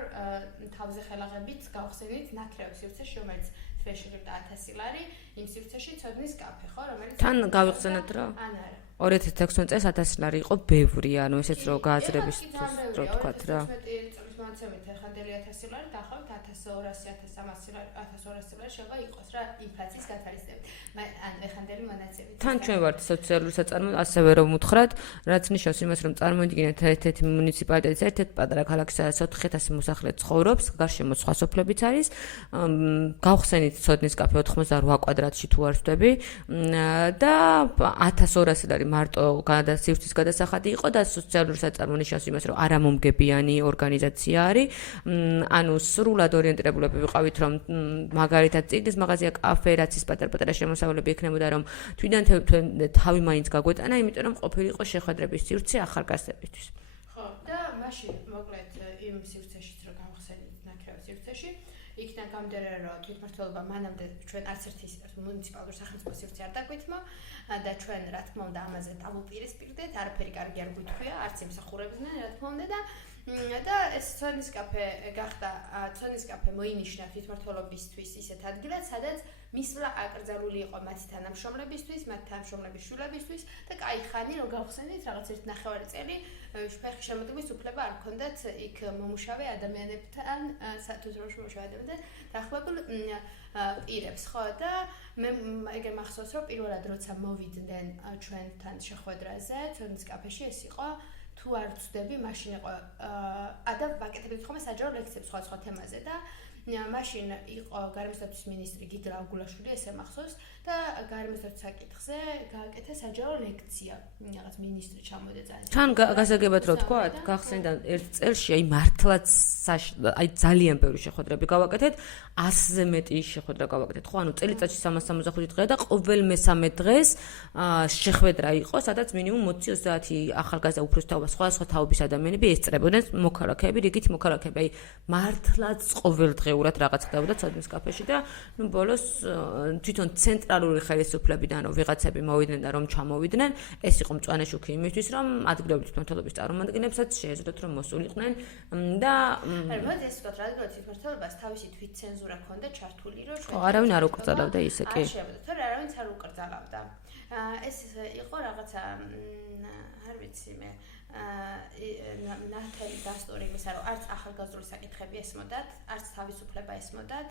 თავზე ხელაღებით გავხსენით ნაკრების სივრცეში, რომელიც თვეში ღირდა 1000 ლარი, იმ სივრცეში ცოდნის კაფე, ხო, რომელიც თან გავიხსენოთ რა. არა. 2016 წელს 1000 ლარი იყო ბევრი, ანუ ესეც რო გააზრების რო თქვათ რა. 2016 წლის მონაცემით ეხანდელი 1000 ლარი, დაახლოებით 1200-1300 ლარი, 1200 ლარი შეიძლება იყოს რა, ინფლაციის გათვალისწინებით. ანუ ეხანდელი მონაცემით. თან ჩვენ ვართ სოციალური საწარმო, ასევე რომ უთხრათ, რაც ნიშნავს იმას, რომ წარმოიდგინეთ ერთ-ერთი მუნიციპალიტეტის ერთ-ერთი პატარა ქალაქი, სადაც 4000 მოსახლე ცხოვრობს, გარშემო სხვა სოფლებიც არის. გავხსენით ცოდნის კაფე 88 კვადრატში თუ არ ვსვდები და 1200 ლარი მარტო სივრცის გადასახადი იყო და სოციალური საწარმო ნიშნავს იმას, რომ არამომგებიანი ორგანიზაცია არის. ანუ სრულად ორიენტირებულები ვიყავით, რომ მაგალითად წიგნის მაღაზია, კაფე, რაც ის პატარ-პატარა შემოსავლები ექნებოდა, რომ თვითონ თავი მაინც გაგვეტანა, იმიტომ რომ ყოფილიყო შეხვედრების სივრცე ახალგაზრდებისთვის. ხო, და მაშინ მოკლედ იმ სივრცეშიც რო გავხსენით ნაკრების სივრცეში, იქიდან გამდერე რომ თვითმმართველობა მანამდე ჩვენ არც ერთი მუნიციპალურ სახელმწიფო სივრცე არ დაგვითმა და ჩვენ რა თქმა უნდა ამაზე დავუპირისპირდეთ, არაფერი კარგი არ გვითქვია, არც იმსახურებდნენ რა თქმა უნდა და ეს ცოდნის კაფე გახდა ცოდნის კაფე მოინიშნა თვითმმართველობისთვის ისეთ ადგილად, სადაც მისვლა აკრძალული იყო მათი თანამშრომლებისთვის, მათი თანამშრომლების შვილებისთვის და კაი ხანი რომ გავხსენით რაღაც 1.5 წელი ფეხი შემოდგომის უფლება არ ჰქონდათ იქ მომუშავე ადამიანებთან, სათუთროში მომუშავე ადამიანებთან დაახლოებულ პირებს, ხო და მე ეგრე მახსოვს რომ პირველად როცა მოვიდნენ ჩვენთან შეხვედრაზე ცოდნის კაფეში ეს იყო თუ არ ვცდები, მაშინ იყო და ვაკეთებდით ხოლმე საჯარო ლექციებს სხვა თემაზე და მაშინ იყო გარემოსდაცვის მინისტრი გიდგრა აგულაშვილი, ესე მახსოვს და გარემოსდაცვის საკითხზე გააკეთა საჯარო ლექცია, რაღაც მინისტრი ჩამოვიდა ძალიან. თან გასაგებად რო თქვათ, გახსენდა ერთ წელში აი მართლაც აი ძალიან ბევრი შეხვედრები გავაკეთეთ, 100-ზე მეტი შეხვედრა გავაკეთეთ. ხო, ანუ წელიწადში 365 დღე და ყოველ მესამე დღეს შეხვედრა იყო, სადაც მინიმუმ 20-30 ახალგაზრდა უფროსთაობა, სხვა თაობის ადამიანები ესწრებოდნენ მოქალაქეები, რიგით მოქალაქეები. აი მართლაც ყოველდღიურად რაღაც ხდებოდა ცოდნის კაფეში და ნუ ბოლოს თვითონ ცენტრალური ხელისუფლებიდან რომ ვიღაცები მოვიდნენ და რომ ჩამოვიდნენ, ეს იყო მწვანე შუქი იმისთვის, რომ ადგილობრივი თვითმმართველობის წარმომადგენლებსაც შეეძლოთ რომ მოსულიყვნენ და მოდი ეს ვთქვათ, რადგან თვითმმართველობას თავისი თვითცენზურა ჰქონდა ჩართული, რომ ხო, არავინ არ უკრძალავდა ისე კი. თორე არავინც არ უკრძალავდა. ეს იყო რაღაცა არ ვიცი მე ნათელი დასტური იმისა, რომ არც ახალგაზრდული საკითხები ესმოდათ, არც თავისუფლება ესმოდათ,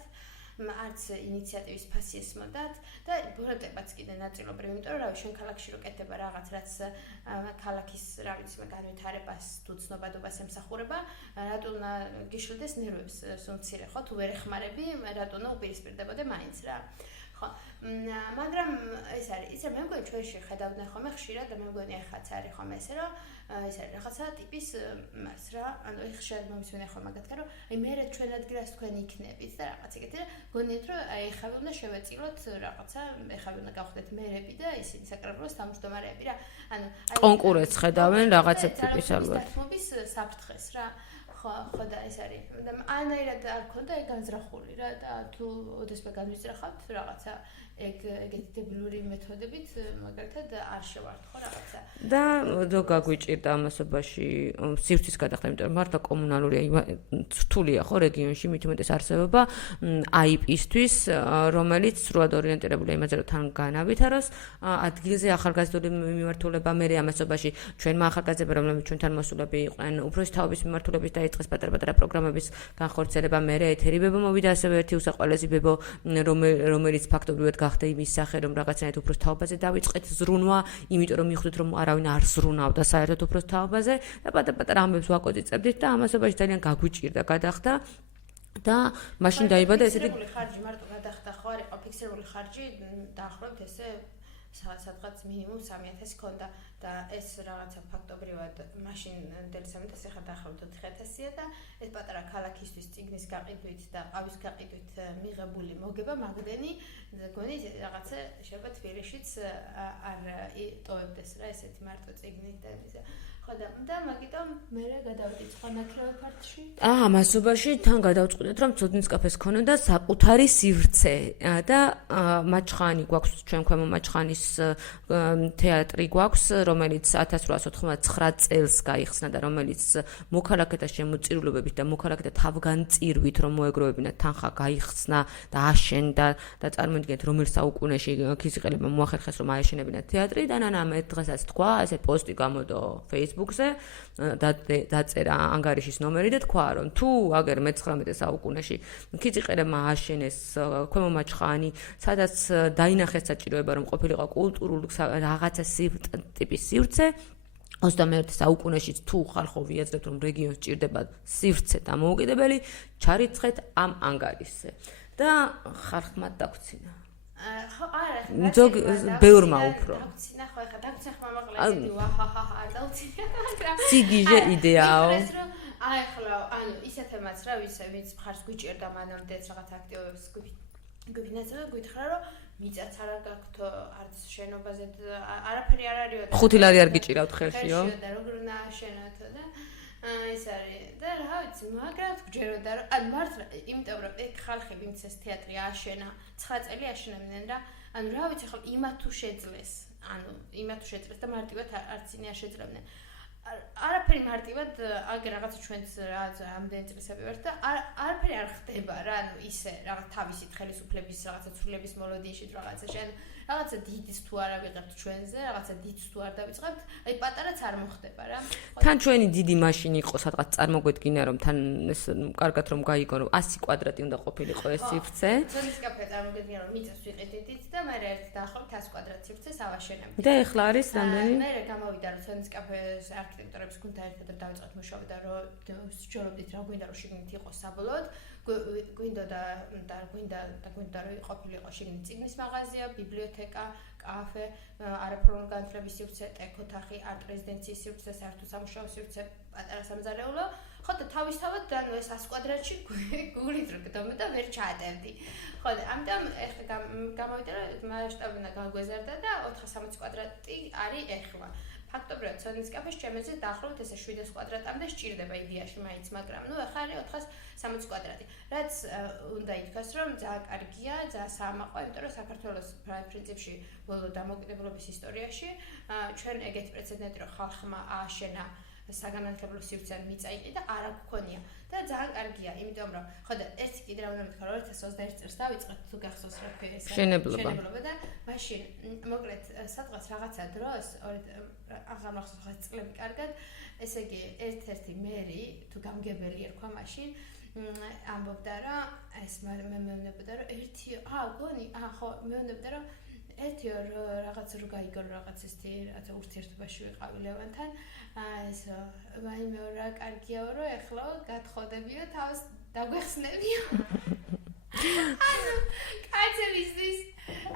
არც ინიციატივის ფასი ესმოდათ და ბოროტებაც კიდე ნაწილობრივ, იმიტომ რომ ჩვენ ქალაქში რო კეთდება რაღაც, რაც ქალაქის რა ვიცი მე განვითარებას თუ ცნობადობას ემსახურება, რატონა გიშლდეს ნერვებს სუმცირე, ხო, თუ ვერ ეხმარები, რატონა უპირისპირდებოდე მაინც რა. ხო, მაგრამ ეს არის, იცი მე მგონი ჩვენ შეხედავდნენ ხოლმე ხშირად და მე მგონი ახაც არის ხოლმე ესე რომ ეს არის რაღაცა ტიპის მას რა, ანუ ხშირად მომისმენია ხოლმე მაგათქა რომ აი მე ჩვენ ადგილას თქვენ იქნებით და რაღაც ეგეთი და გონიათ რომ აი ეხავი უნდა შევეწილოთ რაღაცა, ეხავი უნდა გავხდეთ მერები და ისინი საკრებულოს თავმჯდომარეები რა. ანუ აი კონკურენტს ხედავენ რაღაცა ტიპის ალბათ. დათმობის საფრთხეს რა. ხო და ეს არის და ანაირად არ ქონდა ეგ განზრახული რა და თუ ოდესმე განვიზრახავთ რაღაცა ეგეთი დებილური მეთოდებით მაგალითად არ შევართ ხო რაღაცა და რო გაგვიჭირდა ამასობაში სივრცის გადახდა, იმიტომ რომ მართლა კომუნალური რთულია ხო რეგიონში მით უმეტეს არსებობა IP-ისთვის, რომელიც სრულად ორიენტირებულია იმაზე, რომ თან განავითაროს ადგილზე ახალგაზრდული მიმართულება, მე ამასობაში ჩვენმა ახალგაზრდებმა, რომლებიც ჩვენთან მოსულები იყვნენ, უფროსი თაობის მიმართულებით დაიწყეს პატარ-პატარა პროგრამების განხორციელება, მე ეთერი ბებო მოვიდა, ასევე ერთი უსაყვარლესი ბებო, რომელიც ფაქტობრივად გახდა იმის სახე, რომ რაღაცნაირად უფროს თაობაზე დავიწყეთ ზრუნვა, იმიტომ რომ მიხვდით, რომ არავინ არ ზრუნავდა საერთოდ უფროს თაობაზე და პატარ-პატარა ამბებს ვაკოწიწებდით და ამასობაში ძალიან გაგვიჭირდა გადახდა და მაშინ დაიბადა ესეთი ფიქსირებული ხარჯი მარტო გადახდა ხო არ იყო ფიქსირებული ხარჯი დაახლოებით ესე სადღაც მინიმუმ 3000 ქონდა და ეს რაღაცა ფაქტობრივად მაშინ დელისამიტას ეხა დაახლოებით 4000-ია და ეს პატარა ქალაქისთვის წიგნის გაყიდვით და ყავის გაყიდვით მიღებული მოგება მაგდენი გონი რაღაცა შეიძლება თბილისშიც არ ტოვებდეს რა ესეთი მარტო წიგნით და ისე და მაგიტომ მე გადავიდი სხვა ნაკლებად ფარტში. მასობაში თან გადავწყვიტეთ რომ ცოდნის კაფეს ქონოდა საკუთარი სივრცე და მაჩხანი გვაქვს ჩვენ ქვემო მაჩხანის თეატრი გვაქვს რომელიც 1899 წელს გაიხსნა და რომელიც მოქალაქეთა შემოწირულობებით და მოქალაქეთა თავგანწირვით რომ მოეგროვებინათ თანხა გაიხსნა და აშენდა და წარმოიდგინეთ რომელ საუკუნეში ქიზიყელებმა მოახერხეს რომ აეშენებინათ თეატრი და ნანა მე დღესაც თქვა ესე პოსტი გამოდო Facebook-ზე დაწერა ანგარიშის ნომერი და თქვა რომ თუ აგერ მე-19 საუკუნეში ქიზიყელებმა ააშენეს ქვემო მაჩხანი სადაც დაინახეს საჭიროება რომ ყოფილიყო კულტურული რაღაცა ტიპის სივრცე 21 საუკუნეში თუ ხალხო ვიაზრებთ რომ რეგიონს ჭირდება სივრცე დამოუკიდებელი ჩარიცხეთ ამ ანგარიშზე და ხალხმა დაგცინა ხო არა ზოგ ბევრმა უფრო დაგცინა ხო ეხა დაგცინა ხმა მაღლა ვაჰაჰა არ დავცინა სიგიჟე იდეაო აი ხლა ანუ ისეთემაც რა ვინც მხარს გვიჭერდა მანამდეც რაღაც აქტივობებს გვიფინანსებდა გვითხრა რომ მიწაც არ გაქვთ არც შენობაზე არაფერი არ არისო 5 ლარი არ გიჭირავთ ხელშიო და როგორ უნდა აშენოთო და ეს არის და რა ვიცი მაგრამ გჯეროდა რომ ან მართლა იმიტომ რომ ეგ ხალხი ვინც ეს თეატრი ააშენა 9 წელი აშენებდნენ და ანუ რა ვიცი ხალხი იმათ თუ შეძლეს და მარტივად არც ინე არ შეძლებდნენ არაფერი მარტივად აგ რაღაცა ჩვენც ამდენი წლისები ვართ და არაფერი არ ხდება რა ანუ ისე რაღაც თავისით ხელისუფლების რაღაცა ცვლილების მოლოდინში რაღაცა შენ რაღაცა დიდს თუ არ ავიღებთ ჩვენზე რაღაცა დიდს თუ არ დავიწყებთ აი პატარაც არ მოხდება რა თან ჩვენი დიდი მაშინი იყო სადღაც წარმოგვედგინა რომ თან ეს კარგად რომ გაიგო რომ 100 კვადრატი უნდა ყოფილიყო ეს სივრცე ცოდნის კაფე წარმოგვედგინა რომ მიწას ვიყიდით და მე ერთ დაახლოებით 100 კვადრატ სივრცეს ავაშენებდი და ეხლა არის რამდენი მე გამოვიდა რომ ცოდნის კაფეს არქიტექტორების გუნდთან ერთად დავიწყეთ მუშაობა და რომ სჯეროდით რა გვინდა რომ შიგნით იყოს საბოლოოდ გვინდა რომ ყოფილიყო შიგნით წიგნის მაღაზია, ბიბლიოთეკა, კაფე, არაფორმალური განათლების სივრცე, ტექოთახი, არт-რეზიდენციის სივრცე, საერთო სამუშაო სივრცე, პატარა სამზარეულო. ხო და თავისთავად ანუ ეს 100 კვადრატში გულით რო გდომე და ვერ ჩაატევდი. ხო და ამიტომ ეხლა გამოვიდა რომ მასშტაბი უნდა გაგვეზარდა და 460 კვადრატი არის ეხლა. ფაქტობრივად ცოდნის კაფეს ჩემზე დაახლოებით ესე 700 კვადრატამდე სჭირდება იდეაში მაინც, მაგრამ ნუ ახლა არის 460 კვადრატი. რაც უნდა ითქვას, რომ ძალიან კარგია, ძალიან საამაყო, იმიტომ რომ საქართველოს პრინციპში ბოლო დამოუკიდებლობის ისტორიაში ჩვენ ეგეთ პრეცედენტი რომ ხალხმა ააშენა საგანმანათლებლო სივრცე მიწაიყი და არ გქონია და ძალიან კარგია, იმიტომ რომ ხო და ერთი კიდე რა უნდა მითქვა, 2021 წელს დავიწყეთ თუ გახსოვს რა ქვია ეს შენებლობა და მაშინ მოკლედ სადღაც რაღაცა დროს აღარ მახსოვს ხა წლები კარგად, ესე იგი ერთ-ერთი მერი თუ გამგებელი ერქვა მაშინ ამბობდა რომ ეს მე მეუბნებოდა რომ ერთი გონი ხო მეუბნებოდა რომ ერთი რაღაც რო გაიგო რაღაც ესეთი რაღაცა ურთიერთობაში ვიყავი ლევანთან ეს ვაიმე რა კარგია რომ ეხლა გათხოვდებიო თავს დაგვეხსნებიო ანუ კაცების ის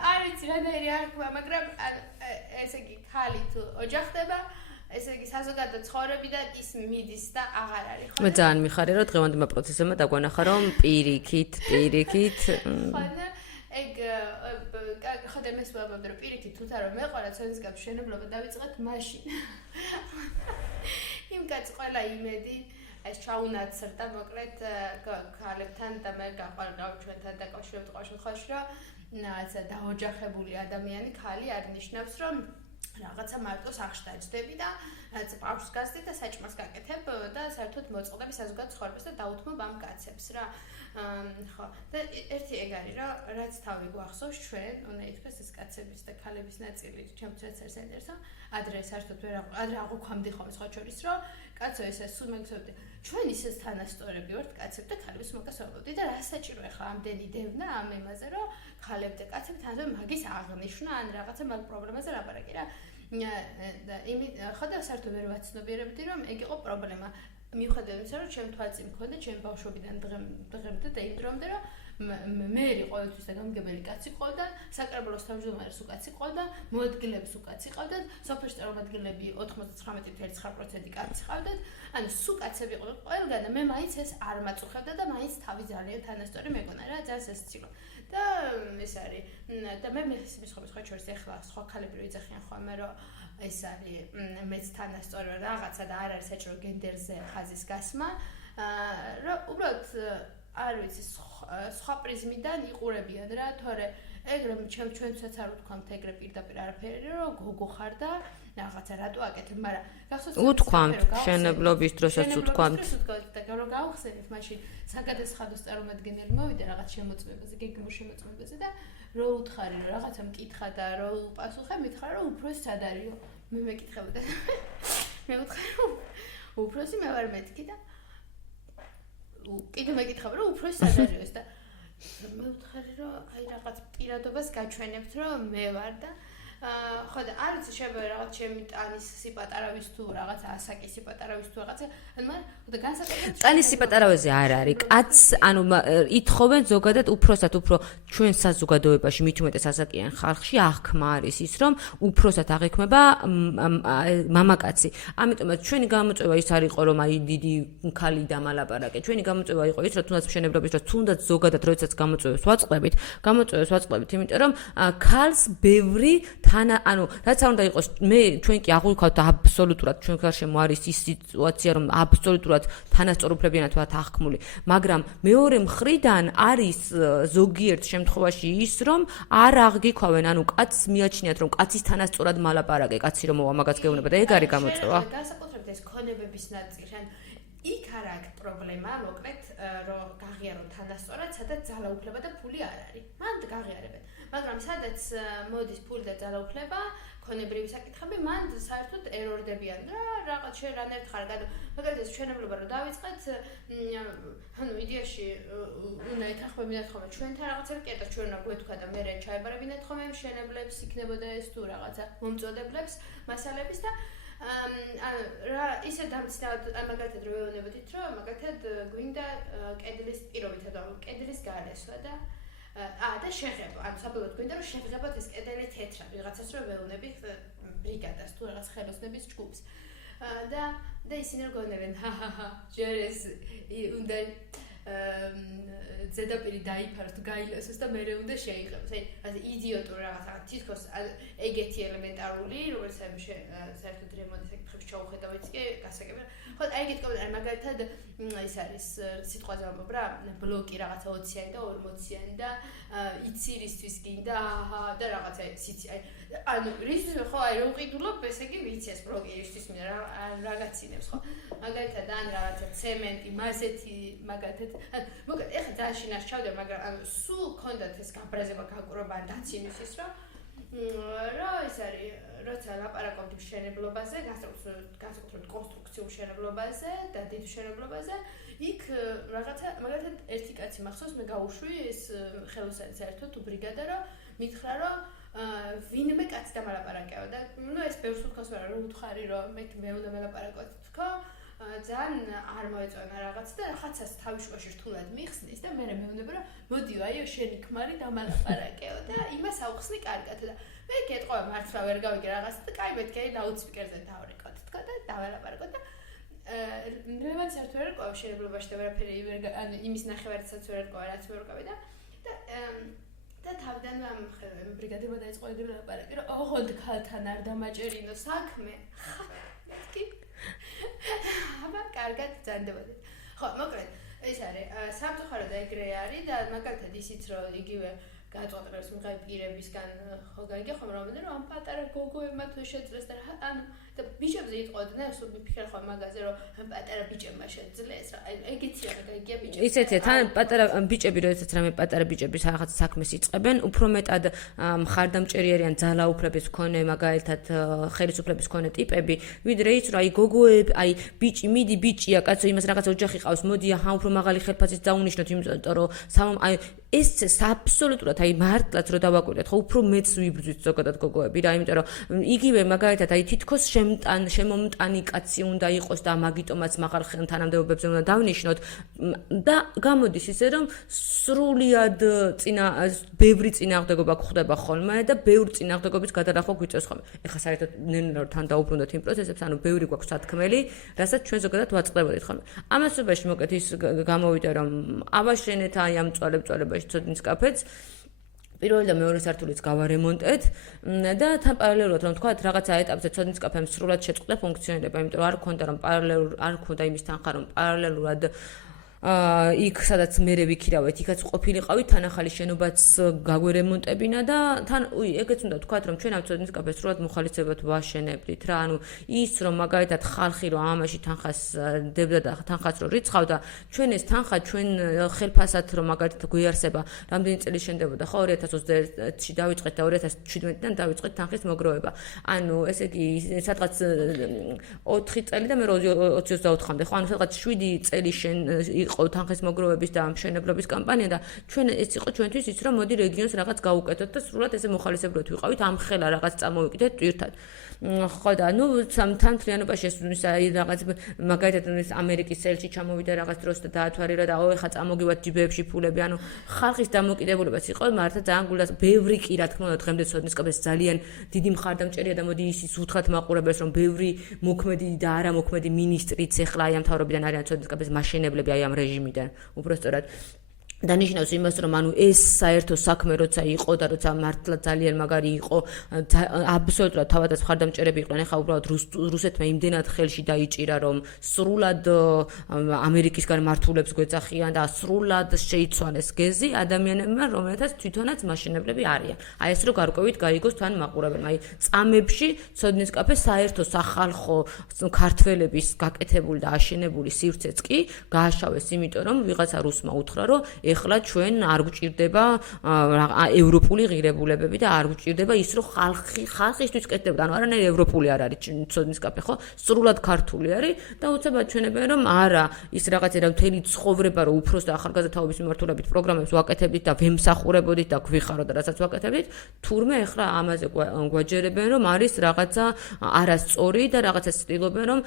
არ ვიცი რანაირი არქვა მაგრამ ესე იგი ხალი თუ ოჯახდება ესე იგი საზოგადო ცხოვრებიდან ის მიდის და აღარ არის ხო მე ძალიან მიხარია რომ დღევანდელმა პროცესებმა დაგვანახა რომ პირიქით ხო და ეგ ხო და მეს ვაბობდი რომ პირიქით თუთა რომ მეყარა ცოდნის კაფის შენებლობა დავიწყეთ მაშინ იმ კაც ყველა იმედი ეს ჩაუნაცრდა მოკლედ ქალებთან და მე გაყარდა ჩვენთან დაკავშირებით ყოველ შემთხვევაში რომ რაღაცა დაოჯახებული ადამიანი ქალი არ ნიშნავს რომ რაღაცა მარტო სახში დაჯდები და რაღაცა ბავშვს გასდე და საჭმელს გაკეთებ და საერთოდ მოწყდები საზოგადო ცხოვრებას და დაუთმობ ამ კაცებს რა ხო და ერთი ეგ არის რომ რაც თავი გვახსოვს ჩვენ უნდა ითქვას ეს კაცების და ქალების ნაწილი ჩემთვის არის საინტერესო ადრე საერთოდ ადრე აღვქვამდი ხოლმე სხვა შორის რომ კაცო ესე სულ მეგზავდი ჩვენ ისეს თანასწორები ვართ კაცები და ქალების მოკასავებდი და რა საჭირო ახლა ამდენი დევნა ამ ემაზე რომ ქალები და კაცები თანასწორ მაგის აღნიშნა ან რაღაცა მაგ პრობლემაზე ლაპარაკი რა და იმით ხო და საერთოდ ვერ ვაცნობიერებდი რომ ეგ იყო პრობლემა მიუხედავად იმისა რომ ჩემ თვალწინ მქონდა ჩემ ბავშვობიდან დღემდე და იმ დრომდე რომ მეერი ყოველთვის და გამგებელი კაცი ყავდა, საკრებულოს თავმჯდომარეს უკაცი ყავდა, მოადგილეებს უკაცი ყავდათ, სოფლის წარმომადგენლები 99.9% კაცი ყავდათ. ანუ სულ კაცები ყავდათ ყველგან და მე მაინც ეს არ მაწუხებდა და მაინც თავი ძალიან თანასწორი მეგონა რა, ძალიან სასიცილო. და ეს არის და მე მის სხვა შორის ახლა სხვა ქალები რო იძახიან ხოლმე რომ ეს არის მეც თანასწორი რაღაცა და არ არის საჭირო გენდერზე ხაზის გასმა, რომ უბრალოდ არ ვიცი სხვა პრიზმიდან იყურებიან რა, თორე ეგრე ჩვენცაც არ ვთქვამთ ეგრე პირდაპირ არაფერი, რომ გოგო ხარ და რაღაცა რატო აკეთებ, მაგრამ გახსოვს უთქვამთ მშენებლობის დროსაც უთქვამთ და რომ გავხსენით მაშინ საგადასახადოს წარმომადგენელი მოვიდა რაღაც შემოწმებაზე, გეგმურ შემოწმებაზე და რო უთხარი რომ რაღაცა მკითხა და რო უპასუხე, მითხრა რომ უფროსი სად არისო? მე მეკითხებოდა. მე ვუთხარი რომ უფროსი მე ვარ მეთქი და კიდე მეკითხა რომ უფროსი სად არისო და მე ვუთხარი რომ აი რაღაც პირადობას გაჩვენებთ რომ მე ვარ და ხო და არ ვიცი შეიძლება რაღაც ჩემი ტანის სიპატარავის თუ რაღაც ასაკის სიპატარავის თუ რაღაცა ანუ მაგრამ და განსაკუთრებით ტანის სიპატარავაზე არ არის კაც ანუ ითხოვენ ზოგადად უფროსად უფრო ჩვენ საზოგადოებაში მით უმეტეს ასაკიან ხალხში აღქმა არის ის რომ უფროსად აღიქმება მამაკაცი ამიტომაც ჩვენი გამოწვევა ის არ იყო რომ აი დიდი ქალი დამალაპარაკე ჩვენი გამოწვევა იყო ის რომ თუნდაც მშენებლობის დროს თუნდაც ზოგადად როდესაც გამოწვევას ვაწყდებით იმიტომ რომ ქალს ბევრი ანუ რაც არ უნდა იყოს მე ჩვენ კი აღვიქავთ აბსოლუტურად ჩვენ გარშემო არის ის სიტუაცია რომ აბსოლუტურად თანასწორუფლებიანად ვართ აღქმული მაგრამ მეორე მხრიდან არის ზოგიერთ შემთხვევაში ის რომ არ აღგიქვავენ ანუ კაცს მიაჩნიათ რომ კაცის თანასწორად მალაპარაკე კაცი რომ მოვა მაგას გეუბნება და ეგ არის გამოწვევა განსაკუთრებით ეს ქონებების ნაწილი იქ არ აქვს პრობლემა მოკლედ რომ გაღიარო თანასწორად სადაც ძალაუფლება და ფული არ არის მან გაღიარებენ მაგრამ სადაც მოდის ფული და ძალაუფლება ქონებრივი საკითხები მან საერთოდ ერორდებიან რა რაღაც შერანერთ ხარ მაგალითად ჩვენებლობა რომ დავიწყეთ ანუ იდეაში უნდა ეთანხმებინათ ხოლმე ჩვენთან რაღაცები კი და ჩვენ უნდა გვეთქვა და მე ჩაებარებინათ ხოლმე მშენებლებს იქნებოდა ეს თუ რაღაცა მომწოდებლებს მასალების და რა ისე დამცინავად მაგალითად რო ვეუბნებოდით რომ მაგალითად გვინდა კედლის პირობითად კედლის გარესვა და და შეღება ანუ საბოლოოდ გვინდა რომ შეღებოთ ეს კედელი თეთრად ვიღაცას რო ვეუბნებით ბრიგადას თუ რაღაც ხელოსნების ჯგუფს და ისინი რო გონებენ ჯერ ეს უნდა ზედაპირი დაიფაროს თუ გაილოსოს და მერე უნდა შეიღებს აი იდიოტური რაღაცა თითქოს ეგეთი ელემენტარული როგორც ამ საერთოდ რემონტის საკითხებში ჩაუხედავთ კი გასაგები ხო აი ეგეთი კომენტარი მაგალითად ის არის სიტყვაზე ვამბობ რა ბლოკი რაღაცა 20-იანი და 40-იანი და იცირისთვის გინდა და რაღაცა სიცი ანუ რისთვის ხო აი რომ ვყიდულობ ესე იგი ვიცი ეს ბლოკი რისთვის მინდა რა გაცინებს ხო მაგალითად ან რაღაცა ცემენტი მასეთი მაგალითად მოკლედ ეხლა ძალიან შინას ჩავდე მაგრამ ანუ სულ კონდათ ეს გაბრაზება გაკურობა ან დაცინის ის რომ ეს არის როცა ლაპარაკობთ მშენებლობაზე განსაკუთრებით კონსტრუქციულ მშენებლობაზე და დიდ მშენებლობაზე იქ რაღაცა მაგალითად ერთი კაცი მახსოვს მე გავუშვი ეს ხელოსანი საერთოდ თუ ბრიგადა რომ მითხრა რომ ვინმე კაცი დამალაპარაკეო და ნუ ეს ბევრს უთხოს ვარა რომ უთხარი რომ მე უნდა მელაპარაკოთ თქო ძალიან არ მოეწონა რაღაც და რაღაცას თავისუფლად რთულად მიხსნის და მე მეუბნება რომ მოდიო აიო შენი ქმარი დამალაპარაკეო და იმას აუხსნი კარგად და მე გეტყვა მართლა ვერ გავიგე რაღაც და კაი მეთქე დაუცფიკერზე დავრეკოთ თქო და დავალაპარაკოთ და რევან საერთოდ ვერ ყვა შენებლობაში და ვერაფერი ანუ იმის ნახევარიცაც ვერ ყვა რაც ვერ ყავი და თავიდან ამ ბრიგადება დაიწყო ეგრე ლაპარაკი რომ ოღონდ ქალთან არ დამაჭერინო საქმე მეთქი აბა კარგად ძანდებოდი ხო მოკლედ ეს არის სამწუხაროდ ეგრე არის და მაგალითად ისიც რომ იგივე გაწყვეტილებს მიღები პირებისგან ხო გაიგე ხომ რომ ამ პატარა გოგოებმა თუ შეძლეს და ანუ და ბიჭებზე იტყოდნენ სულ მიფიქრე ხომ მაგაზე რომ ამ პატარა ბიჭებმა შეძლეს რა ეგეთია და გაიგია ბიჭები ისეთია თან პატარა ბიჭები როდესაც რამე პატარა ბიჭები რაღაც საქმეს იწყებენ უფრო მეტად მხარდამჭერი არიან ძალაუფლების მქონე მაგალითად ხელისუფლების მქონე ტიპები ვიდრე ის რომ აი გოგოები აი ბიჭი მიდი ბიჭია კაცო იმას რაღაც ოჯახი ყავს მოდი აჰა უფრო მაღალი ხელფასით დაუნიშნოთ იმიტომ რომ აი ეს აბსოლუტურად აი მართლაც რო დავაკვირდეთ ხო უფრო მეც ვიბრძვით ზოგადად გოგოები რა იმიტომ რომ იგივე მაგალითად აი თითქოს შემომტანი კაცი უნდა იყოს და მაგიტომაც მაღალ თანამდებობებზე უნდა დავნიშნოთ და გამოდის ისე რომ სრულიად ბევრი წინააღმდეგობა გვხდება ხოლმე და ბევრი წინააღმდეგობის გადალახვა გვიწევს ხოლმე. ეხლა საერთოდ ნელ-ნელა თან დაუბრუნდეთ იმ პროცესებს, ანუ ბევრი გვაქვს სათქმელი, რასაც ჩვენ ზოგადად ვაწყდებოდით ხოლმე. ამასობაში მოკეთ ის გამოვიდა რომ ავაშენეთ აი ამ წვალებაში ცოდნის კაფეც პირველი და მეორე სართულიც გავარემონტეთ და თან პარალელურად რომ თქვა რაღაცა ეტაპზე ცოდნის კაფემ სრულად შეწყდა ფუნქციონირება, იმიტომ რომ არ ქონდა იმის თანხა რომ პარალელურად იქ სადაც მერე ვიქირავეთ, იქაც ყოფილიყავი, თან ახალი შენობაც გაგვერემონტებინა და თან ეგეც უნდა ვთქვათ, რომ ჩვენ ამ ცოდნის კაფეს სრულად მოხალისებად ვაშენებდით რა, ანუ ის რომ მაგალითად ხალხი რომ ამაში თანხას დებდა და თანხაც რომ რიცხავდა, ჩვენ ეს თანხა ჩვენ ხელფასად რომ მაგალითად გვიარსება, რამდენი წელი შენდებოდა, ხო 2021-ში დავიწყეთ და 2017-დან დავიწყეთ თანხის მოგროვება. ანუ ესე იგი სადღაც 4 წელი და მე 24-მდე, ხო, ანუ სადღაც 7 წელი იყო თანხის მოგროვების და მშენებლობის კამპანია და ჩვენ ეს იყო ჩვენთვის ის რომ მოდი რეგიონს რაღაც გავუკეთოთ და სრულად ესე მოხალისებრად ვიყავით ამ ხელა რაღაც წამოვიკიდეთ ტვირთად. ხო და ნუ თან მთლიანობაში ეს რაღაც მაგალითად ამერიკის ელჩი ჩამოვიდა რაღაც დროს და დაათვალიერა და ეხა წამოგივათ ჯიბეებში ფულები, ანუ ხალხის დამოკიდებულებას იყო მართლა ძალიან გულას ბევრი კი რა თქმა უნდა დღემდე ცოდნის კაფეს ძალიან დიდი მხარდამჭერია და მოდი ისიც უთხრათ მაყურებელს რომ ბევრი მოქმედი და არამოქმედი მინისტრიც ეხლა აი ამ მთავრობიდან არიან ცოდნის კაფეს მაშენებლები აი ამ რეჟიმიდან უბრალოდ დანიშნავს იმას, რომ ანუ ეს საერთო საქმე როცა იყო და როცა მართლა ძალიან მაგარი იყო, აბსოლუტურად თავადაც მხარდამჭერები იყვნენ, ეხლა უბრალოდ რუსეთმა იმდენად ხელში დაიჭირა, რომ სრულად ამერიკისგან მართულებს გვეძახიან და სრულად შეიცვალეს გეზი ადამიანებმა, რომელთაც თვითონაც მაშენებლები არიან. აი ეს რო გარკვევით გაიგოს თან მაყურებელმა, აი წამებში ცოდნის კაფე საერთო სახალხო ქართველების გაკეთებული და აშენებული სივრცეც კი გააშავეს, იმიტომ რომ ვიღაცა რუსმა უთხრა, რომ ეხლა ჩვენ არ გვჭირდება ევროპული ღირებულებები და არ გვჭირდება ის რომ ხალხისთვის კეთდებოდა, ანუ არანაირი ევროპული არ არის ცოდნის კაფე, ხო? სრულად ქართული არის და უცებად ჩვენებენ რომ არა ის რაღაცა რა მთელი ცხოვრება რომ უფროს და ახალგაზრდაობის მიმართულებით პროგრამებს ვაკეთებდით და ვემსახურებოდით და გვიხაროთ და რასაც ვაკეთებდით, თურმე ეხლა ამაზე გვაჯერებენ რომ არის რაღაცა არასწორი და რაღაცა ცდილობენ რომ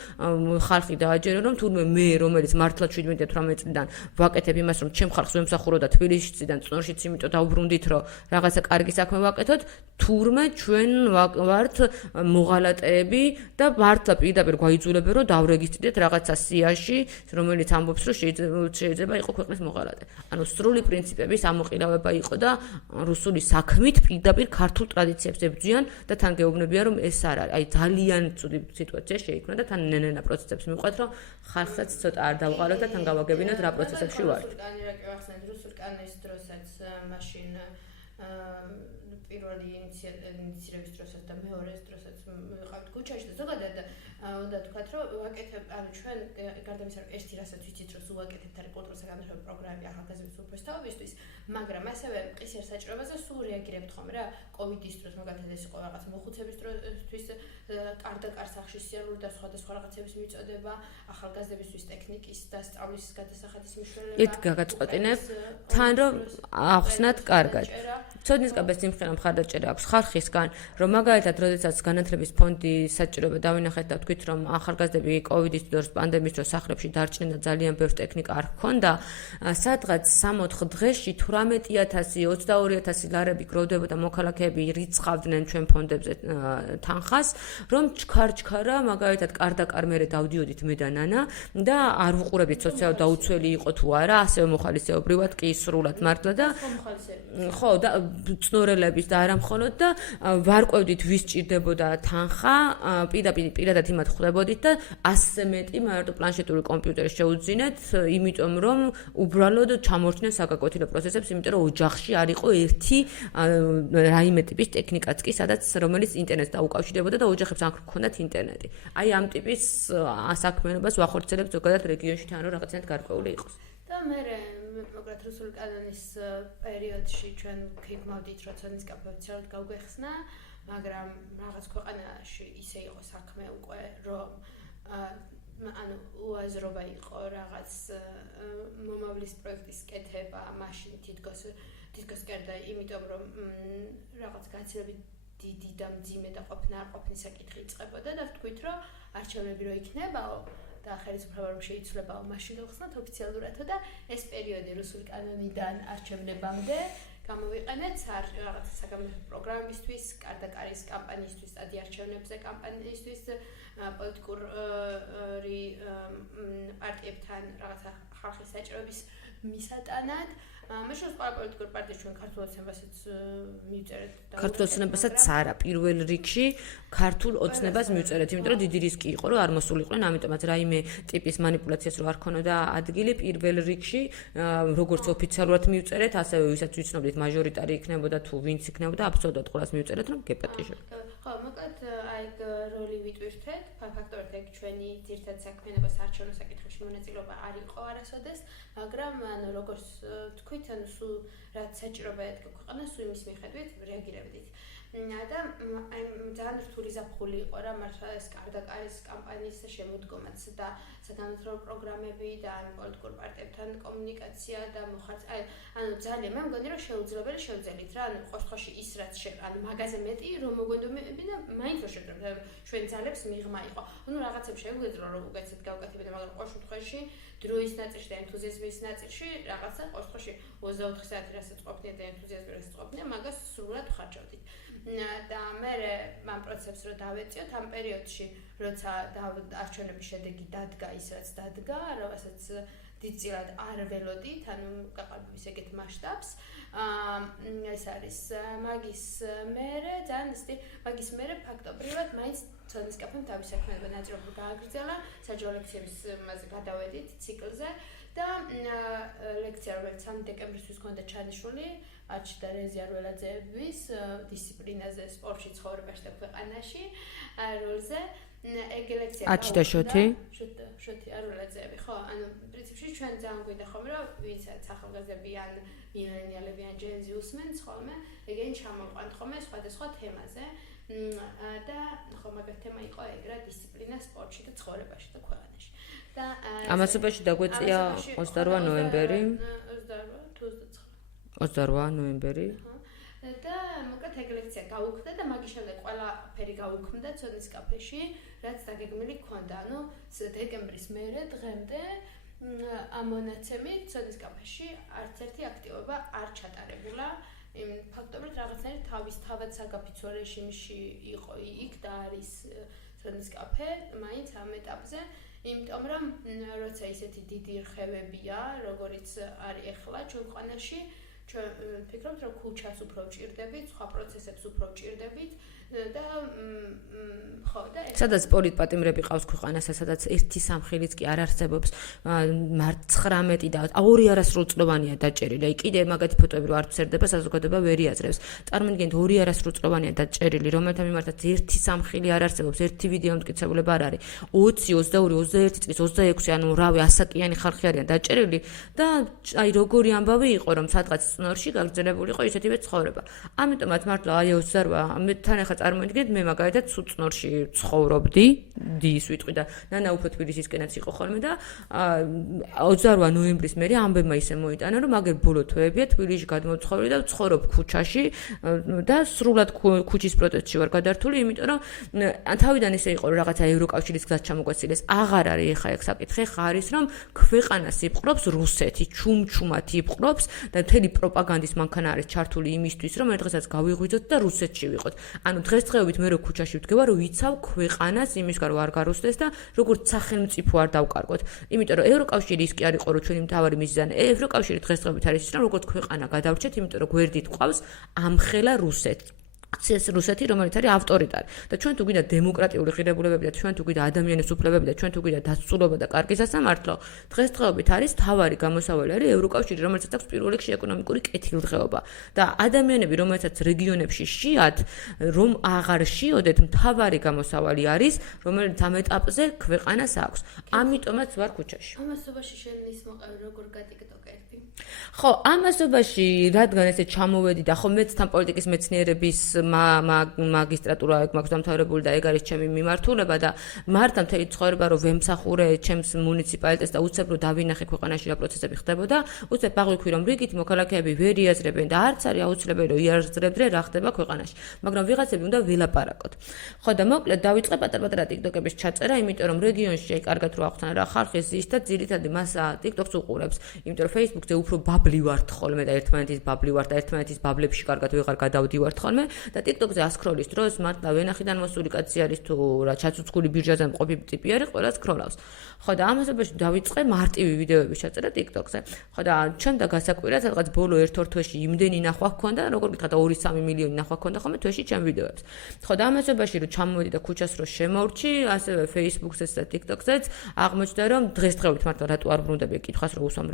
ხალხი დააჯერონ რომ თურმე მე რომელიც მართლა 17-18 წლიდან ვაკეთებ იმას რომ ჩემ ხალხს ვემსახურო და თბილისიდან წნორშიც იმიტომ დავბრუნდით რომ რაღაცა კარგი საქმე ვაკეთოთ, თურმე ჩვენ ვართ მოღალატეები და მართლა პირდაპირ გვაიძულებენ რომ დავრეგისტრირდეთ რაღაცა სიაში, რომელიც ამბობს რომ შეიძლება იყოს ქვეყნის მოღალატე. ანუ სრული პრინციპების ამოყილავება იყო და რუსული საქმით პირდაპირ ქართულ ტრადიციებს ებრძვიან და თან გეუბნებიან რომ ეს არ არის. აი ძალიან ცუდი სიტუაცია შეიქმნა და თან ნენენა პროცესებს მიყვეთ რომ ხალხსაც ცოტა არ დავყაროთ და თან გავაგებინოთ რა პროცესებში ვართ. რუსულ კანონის დროსაც მაშინ პირველი ინიციირების დროსაც და მეორეს დროსაც ვიყავთ ქუჩაში და ზოგადად უნდა თქვათ რომ ვაკეთებ, ანუ ჩვენ გარდა იმისა რომ ერთი რასაც ვიცით რომ უაკეთებთ არის კულტურის განვითარების პროგრამები ახალგაზრდების უფროს თაობისთვის, მაგრამ ასევე მყისიერ საჭიროებაზე სულ რეაგირებთ ხომ რა, კოვიდის დროს მაგალითად ეს იყო რაღაც მოხუცების დროისთვის კარდაკარ სახში სიარული და სხვადასხვა რაღაცების მიწოდება, ახალგაზრდებისთვის ტექნიკის და სწავლის გადასახადის მნიშვნელობა. ით გაგაწყვეტინებ თან რომ ახსნათ კარგად. ცოდნის კაფეს სიმხელა მხარდაჭერა აქვს ხალხისგან, რომ მაგალითად როდესაც განათლების ფონდი საჭიროება დავინახეთ და ვთქვით რომ ახალგაზრდები კოვიდის დროს პანდემიის დროს სახლებში დარჩნენ და ძალიან ბევრ ტექნიკა არ ჰქონდა, სადღაც 3-4 დღეში 18000 22,000 ლარები გროვდებოდა მოქალაქეები რიცხავდნენ ჩვენ ფონდებზე თანხას, რომ ჩქარ-ჩქარა მაგალითად კარდაკარ მერე დავდიოდით მე და ნანა და არ ვუყურებდით სოციალურ დაუცველი იყო თუ არა, ასევე მოხალისეობრივად კი სრულად მართლა და ხო და წნორელების და არა მხოლოდ და ვარკვევდით ვის ჭირდებოდა თანხა, პირადად იმათ ხვდებოდით და 100-ზე მეტი მარტო პლანშეტური კომპიუტერი შეუძინეთ, იმიტომ რომ უბრალოდ ჩამორჩნენ საგაკვეთილო პროცესებს, იმიტომ რომ ოჯახში არ იყო ერთი რაიმე ტიპის ტექნიკაც კი, სადაც რომელიც ინტერნეტს დაუკავშირდებოდა და ოჯახებს არ ჰქონდათ ინტერნეტი. აი ამ ტიპის საქმიანობას ვახორციელებთ ზოგადად რეგიონში თან რომ რაღაცნაირად გარკვეული იყოს. და მე მოკლედ რუსული კანონის პერიოდში ჩვენ გიგმავდით რომ ცოდნის კაფე ოფიციალურად გავგვეხსნა, მაგრამ რაღაც ქვეყანაში ისე იყო საქმე უკვე რომ ანუ უაზრობა იყო რაღაც მომავლის პროექტის კეთება, მაშინ თითქოს კერდა, იმიტომ რომ რაღაც გაცილებით დიდი და მძიმე და ყოფნა არ ყოფნის საკითხი იწყებოდა და ვთქვით, რომ არჩევნები რო იქნებაო და ხელისუფლება რომ შეიცვლებაო, მაშინ ხსნათ ოფიციალურადო და ეს პერიოდი რუსული კანონიდან არჩევნებამდე გამოვიყენეთ რაღაც საგამოძიებო პროგრამისთვის, კარდაკარის კამპანიისთვის, სტადი არჩევნებზე კამპანიისთვის, პოლიტიკური პარტიებთან რაღაცა ხალხის საჭიროების მისატანად. მაშინ ყველა პოლიტიკური პარტია ჩვენ ქართულ ოცნებასაც მივწერეთ და ქართულ ოცნებასაც არა, პირველ რიგში ქართულ ოცნებას მივწერეთ, იმიტომ რომ დიდი რისკი იყო, რომ არ მოსულიყვნენ, ამიტომაც რაიმე ტიპის манипуляციას რო არ ქონოდა ადგილი, პირველ რიგში როგორც ოფიციალურად მივწერეთ, ასევე ვისაც ვიცნობდით მაჟორიტარი იქნებოდა თუ ვინც იქნებოდა, აბსოლუტურად ყველას მივწერეთ, რომ გეპატიჟებთ. ხო, მოკლედ აი როლი ვიტვირთეთ, ფაქტობრივად ეგ ჩვენი ძირითადი საქმიანობა საარჩევნო საკითხებში მონაწილეობა არ იყო არასოდეს, მაგრამ ანუ როგორც თქვით, ანუ სულ რაც საჭიროება ედგა ქვეყანას, სულ იმის მიხედვით რეაგირებდით. და აი ძალიან რთული ზაფხული იყო რა მართლა ეს კარდაკარის კამპანიის შემოდგომაც და საგანმანათლებლო პროგრამები და პოლიტიკურ პარტიებთან კომუნიკაცია და მოხარწ ანუ ძალიან მე მგონი რომ შეუძლებელი შევძელით რა ანუ ყოველში ის რაც ანუ მაგაზე მეტი რომ მოგვენდომები და მაინც რო შევძლებთ ჩვენ ძალებს მიღმა იყო ანუ რაღაცებს შეგვიძლია რომ უკეთესად გავუკეთებინო მაგრამ ყოველ შემთხვევაში დროის ნაწილში და ენთუზიაზმის ნაწილში რაღაცა ყოველში 24 საათი რასაც ყოფნია და ენთუზიაზმი რასაც ყოფნია მაგას სრულად ვხარჯავდით და მე ამ პროცესს რო დავეწიოთ ამ პერიოდში როცა არჩევნების შედეგი დადგა ის რაც დადგა რასაც დიდწილად არ ველოდით ანუ გაყალბების ეგეთ მასშტაბს ეს არის მაგის მერე ძალიან ისეთი მაგის მერე ფაქტობრივად მაინც ცოდნის კაფემ თავის საქმიანობა ნაწილობრივ გააგრძელა საჯარო ლექციების მასზე გადავედით ციკლზე და ლექცია რომელიც 3 დეკემბრისთვის ჰქონდა ჩანიშნული აჩდა რეზი არველაძეების დისციპლინაზე სპორტში ცხოვრებაში და ქვეყანაში როლზე ეგ ლექცია აჩდა შოთი არველაძეები ხო ანუ პრინციპში ჩვენ ძალიან გვინდა ხოლმე რომ ვინცაც ახალგაზრდები ან მილენიალები ან ჯენზი უსმენთ ხოლმე ეგენ ჩამოვყვანთ ხოლმე სხვადასხვა თემაზე და ხო მაგათ თემა იყო ეგ რა დისციპლინა სპორტში და ცხოვრებაში და ქვეყანაში და ამასობაში დაგვეწია 28 ნოემბერი 28 ნოემბერი და მოკლედ ეგ ლექცია გაუქმდა და მაგის შემდეგ ყველაფერი გაუქმდა ცოდნის კაფეში რაც დაგეგმილი ჰქონდა ანუ დეკემბრის მერე დღემდე ამ მონაცემით ცოდნის კაფეში არც ერთი აქტივობა არ ჩატარებულა ფაქტობრივად რაღაცნაირად თავად საგაფიცვო რეჟიმში იყო იქ და არის ცოდნის კაფე მაინც ამ ეტაპზე იმიტომ რომ როცა ისეთი დიდი რხევებია როგორიც არის ახლა ჩვენ ქვეყანაში ჩვენ ვფიქრობთ რომ ქუჩას უფრო ვჭირდებით, სხვა პროცესებს უფრო ვჭირდებით და ხო და სადაც პოლიტპატიმრები ყავს ქვეყანასა, სადაც ერთი სამხილიც კი არ არსებობს, 19 და 2 არასრულწლოვანია დაჭერილი. აი კიდე მაგათი ფოტოები რო არ ვწერდება, საზოგადოება ვერ იაზრებს. წარმოიდგინეთ 2 არასრულწლოვანია დაჭერილი, რომელთა მიმართაც ერთი სამხილი არ არსებობს, ერთი ვიდეო მტკიცებულება არ არის. 20, 22, 21 წლის 26, ანუ რავი, ასაკიანი ხალხი არიან დაჭერილი და აი როგორი ამბავი იყო, რომ სადღაც წნორში გაგრძელებული იყო ისეთივე ცხოვრება. ამიტომაც მართლა აი 28 მე თან ახლა წარმოიდგინეთ მე მაგალითად სუწნორში ცხოვრობდი, დის ვიტყვი და ნანა უფრო თბილისისკენაც იყო ხოლმე და 28 ნოემბრის მერე ამბებმა ისე მოიტანა რომ მაგერ ბოლო თვეებია თბილისში გადმოცხოვრდი და ვცხოვრობ ქუჩაში და სრულად ქუჩის პროტესტში ვარ გადართული, იმიტომ რომ თავიდან ისე იყო რომ რაღაცა ევროკავშირის გზას ჩამოგვეცილეს, აღარ არის ეხა ეგ საკითხი, ხარის რომ ქვეყანას იპყრობს რუსეთი, ჩუმჩუმად იპყრობს და მთელი პროპაგანდის მანქანა არის ჩართული იმისთვის რომ ერთ დღესაც გავიღვიძოთ და რუსეთში ვიყოთ. ანუ დღესდღეობით მე რო ქუჩაში ვდგება რომ ვიცავ ქვეყანას იმისგან რომ არ გარუსდეს და როგორც სახელმწიფო არ დავკარგოთ. იმიტომ რომ ევროკავშირი ის კი არ იყო რომ ჩვენი მთავარი მიზანი ევროკავშირი დღესდღეობით არის ის რომ როგორც ქვეყანა გადავრჩეთ, იმიტომ რომ გვერდით ყავს ამხელა რუსეთი, რომელიც არის ავტორიტარი და ჩვენ თუ გვინდა დემოკრატიული ღირებულებები და ჩვენ თუ გვინდა ადამიანის უფლებები და ჩვენ თუ გვინდა დაცულობა და კარგი სასამართლო, დღესდღეობით არის თავარი გამოსავალი არის ევროკავშირი, რომელსაც აქვს პირველ რიგში ეკონომიკური კეთილდღეობა და ადამიანები, რომელსაც რეგიონებში შეათ, რომ აღარ შეოდეთ, თავარი გამოსავალი არის, რომელიც ამ ეტაპზე ქვეყანას აქვს. ამიტომაც ვარ ქუჩაში. ამასობაში შენ ის მოყავ როგორ გადიკტოკეთ ხო, ამასობაში რადგან ესე ჩამოვედი და ხო მეც თან პოლიტიკის მეცნიერების მაგისტრატურა ეგ მაქვს დამთავრებული და ეგ არის ჩემი მიმართულება და მართა მთელი ცხოვრება რომ ვემსახურე ჩემს მუნიციპალიტეტს და უცებ რომ დავინახე ქვეყანაში რა პროცესები ხდებოდა, უცებ აღვიქვი რომ რიგით მოქალაქეები ვერ იაზრებენ და არც არის აუცილებელი რომ იაზრებდნენ რა ხდება ქვეყანაში, მაგრამ ვიღაცები უნდა ვილაპარაკოთ. ხო და მოკლედ დავიწყე პატარ-პატარა ტიკტოკების ჩაწერა, იმიტომ რომ რეგიონში აი კარგად რო აღვთანა რა ხალხი ზის და ძირითადად მას ტიკტოკს უყურებს, იმიტომ რომ Facebook-ზე უფრო ბაბლი ვართ ხოლმე და ერთმანეთის ბაბლი ვართ და ერთმანეთის ბაბლებში კარგად ვეღარ გადავდივართ ხოლმე და TikTok-ზე ასკროლის დროს მართლა ვენახიდან მოსული კაცი არის თუ რა ჩაცუცქული ბირჟაზე მყოფი ტიპი არის, ყველა სკროლავს. ხო და ამასობაში დავიწყე მარტივი ვიდეოების ჩაწერა TikTok-ზე. ხო და ჩემ და გასაკვირად სადღაც ბოლო 1-2 თვეში იმდენი ნახვა ჰქონდა, როგორ გითხრა და 2-3 მილიონი ნახვა ჰქონდა ხოლმე თვეში ჩემ ვიდეოებს. ხო და ამასობაში რომ ჩამოვედი და ქუჩას რო შემოვრჩი, ასევე Facebook-ზეც და TikTok-ზეც აღმოჩნდა რომ დღესდღეობით მართლა რატო არ ბრუნდები კითხვას რო უსვამ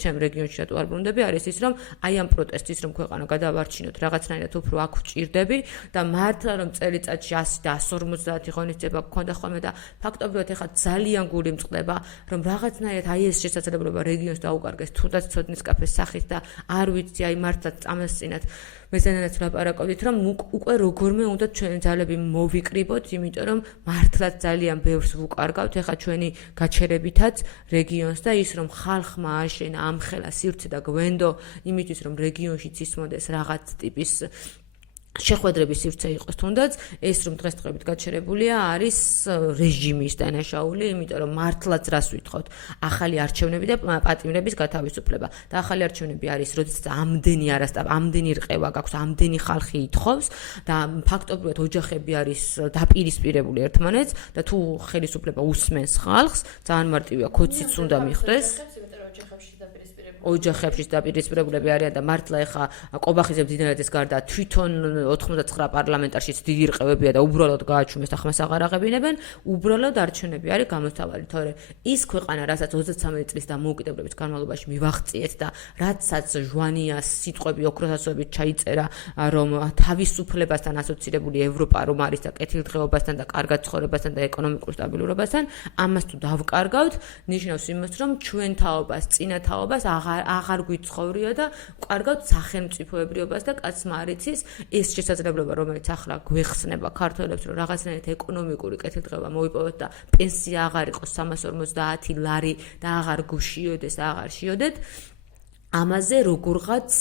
ჩემ რეგიონში რატო არ ბრუნდები არის ის რომ აი ამ პროტესტის რომ ქვეყანა გადავარჩინოთ რაღაცნაირად უფრო აქ ვჭირდები და მართლა რომ წელიწადში 100 და 150 ღონისძიება გქონდა ხოლმე და ფაქტობრივად ეხლა ძალიან გული მწყდება რომ რაღაცნაირად აი ეს შესაძლებლობა რეგიონს დაუკარგეს თუნდაც ცოდნის კაფეს სახით და არ ვიცი აი მართლა წამასწინათ მეზანანაც ვლაპარაკობდით რომ უკვე როგორმე უნდა ჩვენი ძალები მოვიკრიბოთ, იმიტომ რომ მართლაც ძალიან ბევრს ვუკარგავთ ეხლა ჩვენი გაჩერებითაც რეგიონს და ის რომ ხალხმა აშენა ამხელა სივრცე და გვენდო იმისთვის რომ რეგიონშიც ისმოდეს რაღაც ტიპის შეხვედრების სივრცე იყოს თუნდაც ეს რომ დღესდღეობით გაჩერებულია არის რეჟიმის დანაშაული, იმიტომ რომ მართლაც რას ვითხოვთ ახალი არჩევნები და პატიმრების გათავისუფლება და ახალი არჩევნები არის როდესაც ამდენი რყევა გაქვს, ამდენი ხალხი ითხოვს და ფაქტობრივად ოჯახები არის დაპირისპირებული ერთმანეთს და თუ ხელისუფლება უსმენს ხალხს ძალიან მარტივია ქოციც უნდა მიხვდეს ოჯახებში დაპირისპირებულები არიან და მართლა ეხა ყობახიძე მდინარეძის გარდა თვითონ 99 პარლამენტარშიც დიდი რყევებია და უბრალოდ გააჩუმეს და ხმას აღარ აღებინებენ, უბრალოდ არჩევნები არის გამოსავალი, თორე ის ქვეყანა, რასაც 33 წლის დამოუკიდებლობის განმავლობაში მივაღწიეთ და რაცაც ჟვანიას სიტყვები ოქროსასოებით ჩაიწერა, რომ თავისუფლებასთან ასოცირებული ევროპა რომ არის და კეთილდღეობასთან და კარგად ცხოვრებასთან და ეკონომიკურ სტაბილურობასთან, ამას თუ დავკარგავთ, ნიშნავს იმას, რომ ჩვენ თაობას, წინა თაობას აღარ გვიცხოვრია და კარგავთ სახელმწიფოებრიობას და კაცმა არ იცის ეს შესაძლებლობა, რომელიც ახლა გვეხსნება ქართველებს, რომ რაღაცნაირად ეკონომიკური კეთილდღეობა მოიპოვოთ და პენსია აღარ იყოს 350 ლარი და აღარ გუშიოდეს და აღარ შიოდეთ. ამაზე როგორღაც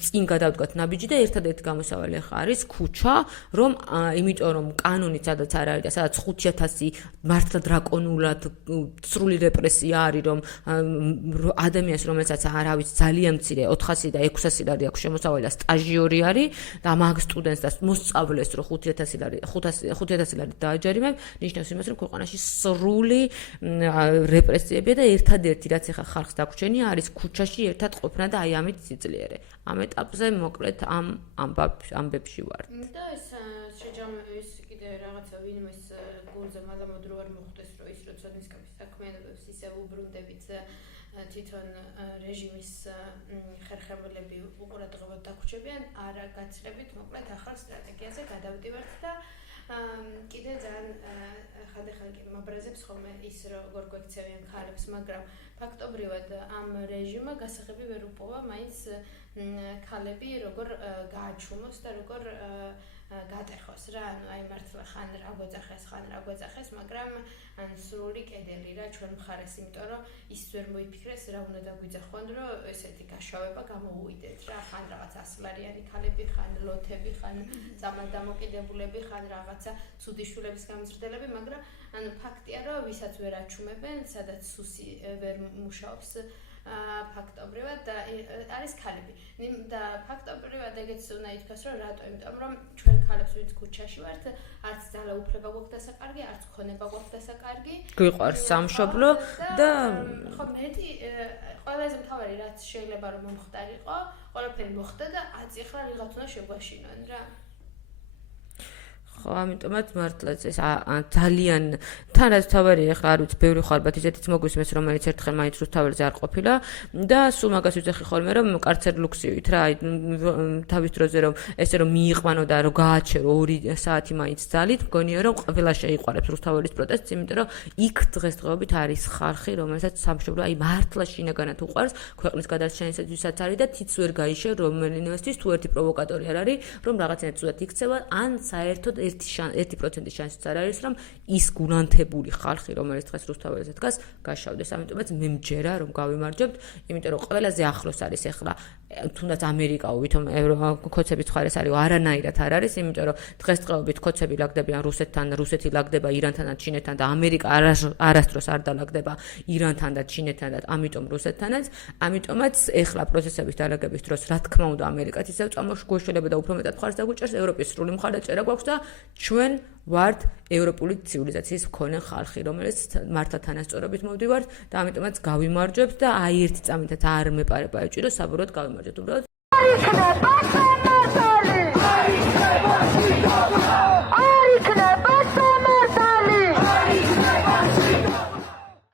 წინ გადავდგათ ნაბიჯი და ერთადერთი გამოსავალი ახლა არის ქუჩა, რომ იმიტომ რომ კანონით სადაც არ არის და სადაც 5,000 მართლა დრაკონულად სრული რეპრესია არის, რომ ადამიანს რომელსაც არავის ძალიან მცირე 400 და 600 ლარი აქვს შემოსავალი და სტაჟიორი არის და მაგ სტუდენტს და მოსწავლეს რომ 5,000 ლარი დააჯარიმებ, ნიშნავს იმას რომ ქვეყანაში სრული რეპრესიებია და ერთადერთი რაც ახლა ხალხს დაგვრჩენია არის ქუჩაში ერთად ყოფნა და აი ამით სიძლიერე. ამ ეტაპზე მოკლედ ამ ამბებში ვარ. და ეს შეჯამების კიდე რაღაცა ვინმეს გულზე მალამოდ რო არ მოხდეს, რომ ის როცოდნის კაფის საქმიანობებს ისე უბრუნდებით თვითონ რეჟიმის ხერხემლები უყურადღებოდ დაგვრჩებიან, არა გაცლებით მოკლედ ახალ სტრატეგიაზე გადავდივართ და კიდე ძალიან ხანდახან კი მაბრაზებს ხოლმე ის როგორ გვექცევიან ქალებს, მაგრამ ფაქტობრივად ამ რეჟიმმა გასაღები ვერ უპოვა მაინც ქალები როგორ გააჩუმოს და როგორ გატეხოს რა, ანუ აი მართლა ხან რა გვეძახეს, მაგრამ ან სრული კედელი რა ჩვენ მხარეს, იმიტომ რომ ის ვერ მოიფიქრეს რა უნდა დაგვიძახონ, რომ ესეთი გაშავება გამოუვიდეთ რა, ხან რაღაც 100 ლარიანი ქალები, ხან ლოთები, ხან დამოკიდებულები, ხან რაღაცა ცუდიშვილების გამზრდელები, მაგრამ ანუ ფაქტია რომ ვისაც ვერ აჩუმებენ, სადაც სუსი ვერ მუშაობს ფაქტობრივად და არის ქალები და ფაქტობრივად ეგეც უნდა ითქვას რომ რატო, იმიტომ რომ ჩვენ ქალებს ვინც ქუჩაში ვართ, არც ძალაუფლება გვაქვს დასაკარგი, არც ქონება გვაქვს დასაკარგი, გვიყვარს სამშობლო და ხო მეტი ყველაზე მთავარი რაც შეიძლება რომ მომხდარიყო, ყველაფერი მოხდა და აწი ახლა ვიღაც უნდა შეგვაშინონ რა. ხო, ამიტომაც მართლაც ეს ძალიან თან რაც თავარია, ახლა არ ვიცი, ბევრი ხარბათ ისეთიც მოგვისმენს, რომელიც ერთხელ მაინც რუსთაველზე არ ყოფილა და სულ მაგას ვიძახი ხოლმე, რომ კარცერ ლუქსივით რა, თავის დროზე რომ ესე რომ მიიყვანო და რომ გააჩერო 2 საათი მაინც ძალით, მგონია რომ ყველა შეიყვარებს რუსთაველის პროტესტს, იმიტომ რომ იქ დღესდღეობით არის ხალხი, რომელსაც სამშობლო აი მართლა შინაგანად უყვარს, ქვეყნის გადარჩენისთვისაც არის და თიც ვერ გაიშე რომელინვესთვის თუ ერთი პროვოკატორი არ არის, რომ რაღაცნაირად წუდად იქცევა, ან საერთოდ 1% შანსიც არ არის, რომ ის გულანთებული ხალხი, რომელიც დღეს რუსთაველზე დგას, გაშავდეს. ამიტომაც მე მჯერა, რომ გავიმარჯვებთ, იმიტომ რომ ყველაზე ახლოს არის ახლა თუნდაც ამერიკაო, ვითომ კოცების მხარეს არის, არანაირად არ არის, იმიტომ რომ დღესდღეობით კოცები ლაგდებიან რუსეთთან, რუსეთი ლაგდება ირანთან და ჩინეთთან და ამერიკა არასდროს არ დალაგდება ირანთან და ჩინეთთან და ამიტომ რუსეთთანაც. ამიტომაც ახლა პროცესების დალაგების დროს, რა თქმა უნდა, ამერიკაც ისევ წამოგვეშველება და უფრო მეტად მხარს დაგვიჭერს, ევროპის სრული მხარდაჭერა გვაქვს და ჩვენ ვართ ევროპული ცივილიზაციის მქონე ხალხი, რომელიც მართლა თანასწორობით მოვდივართ და ამიტომაც გავიმარჯვებთ და აი ერთი წამითაც არ მეპარება ეჭირო, საბურავად გავიმარჯვებთ. უბრალოდ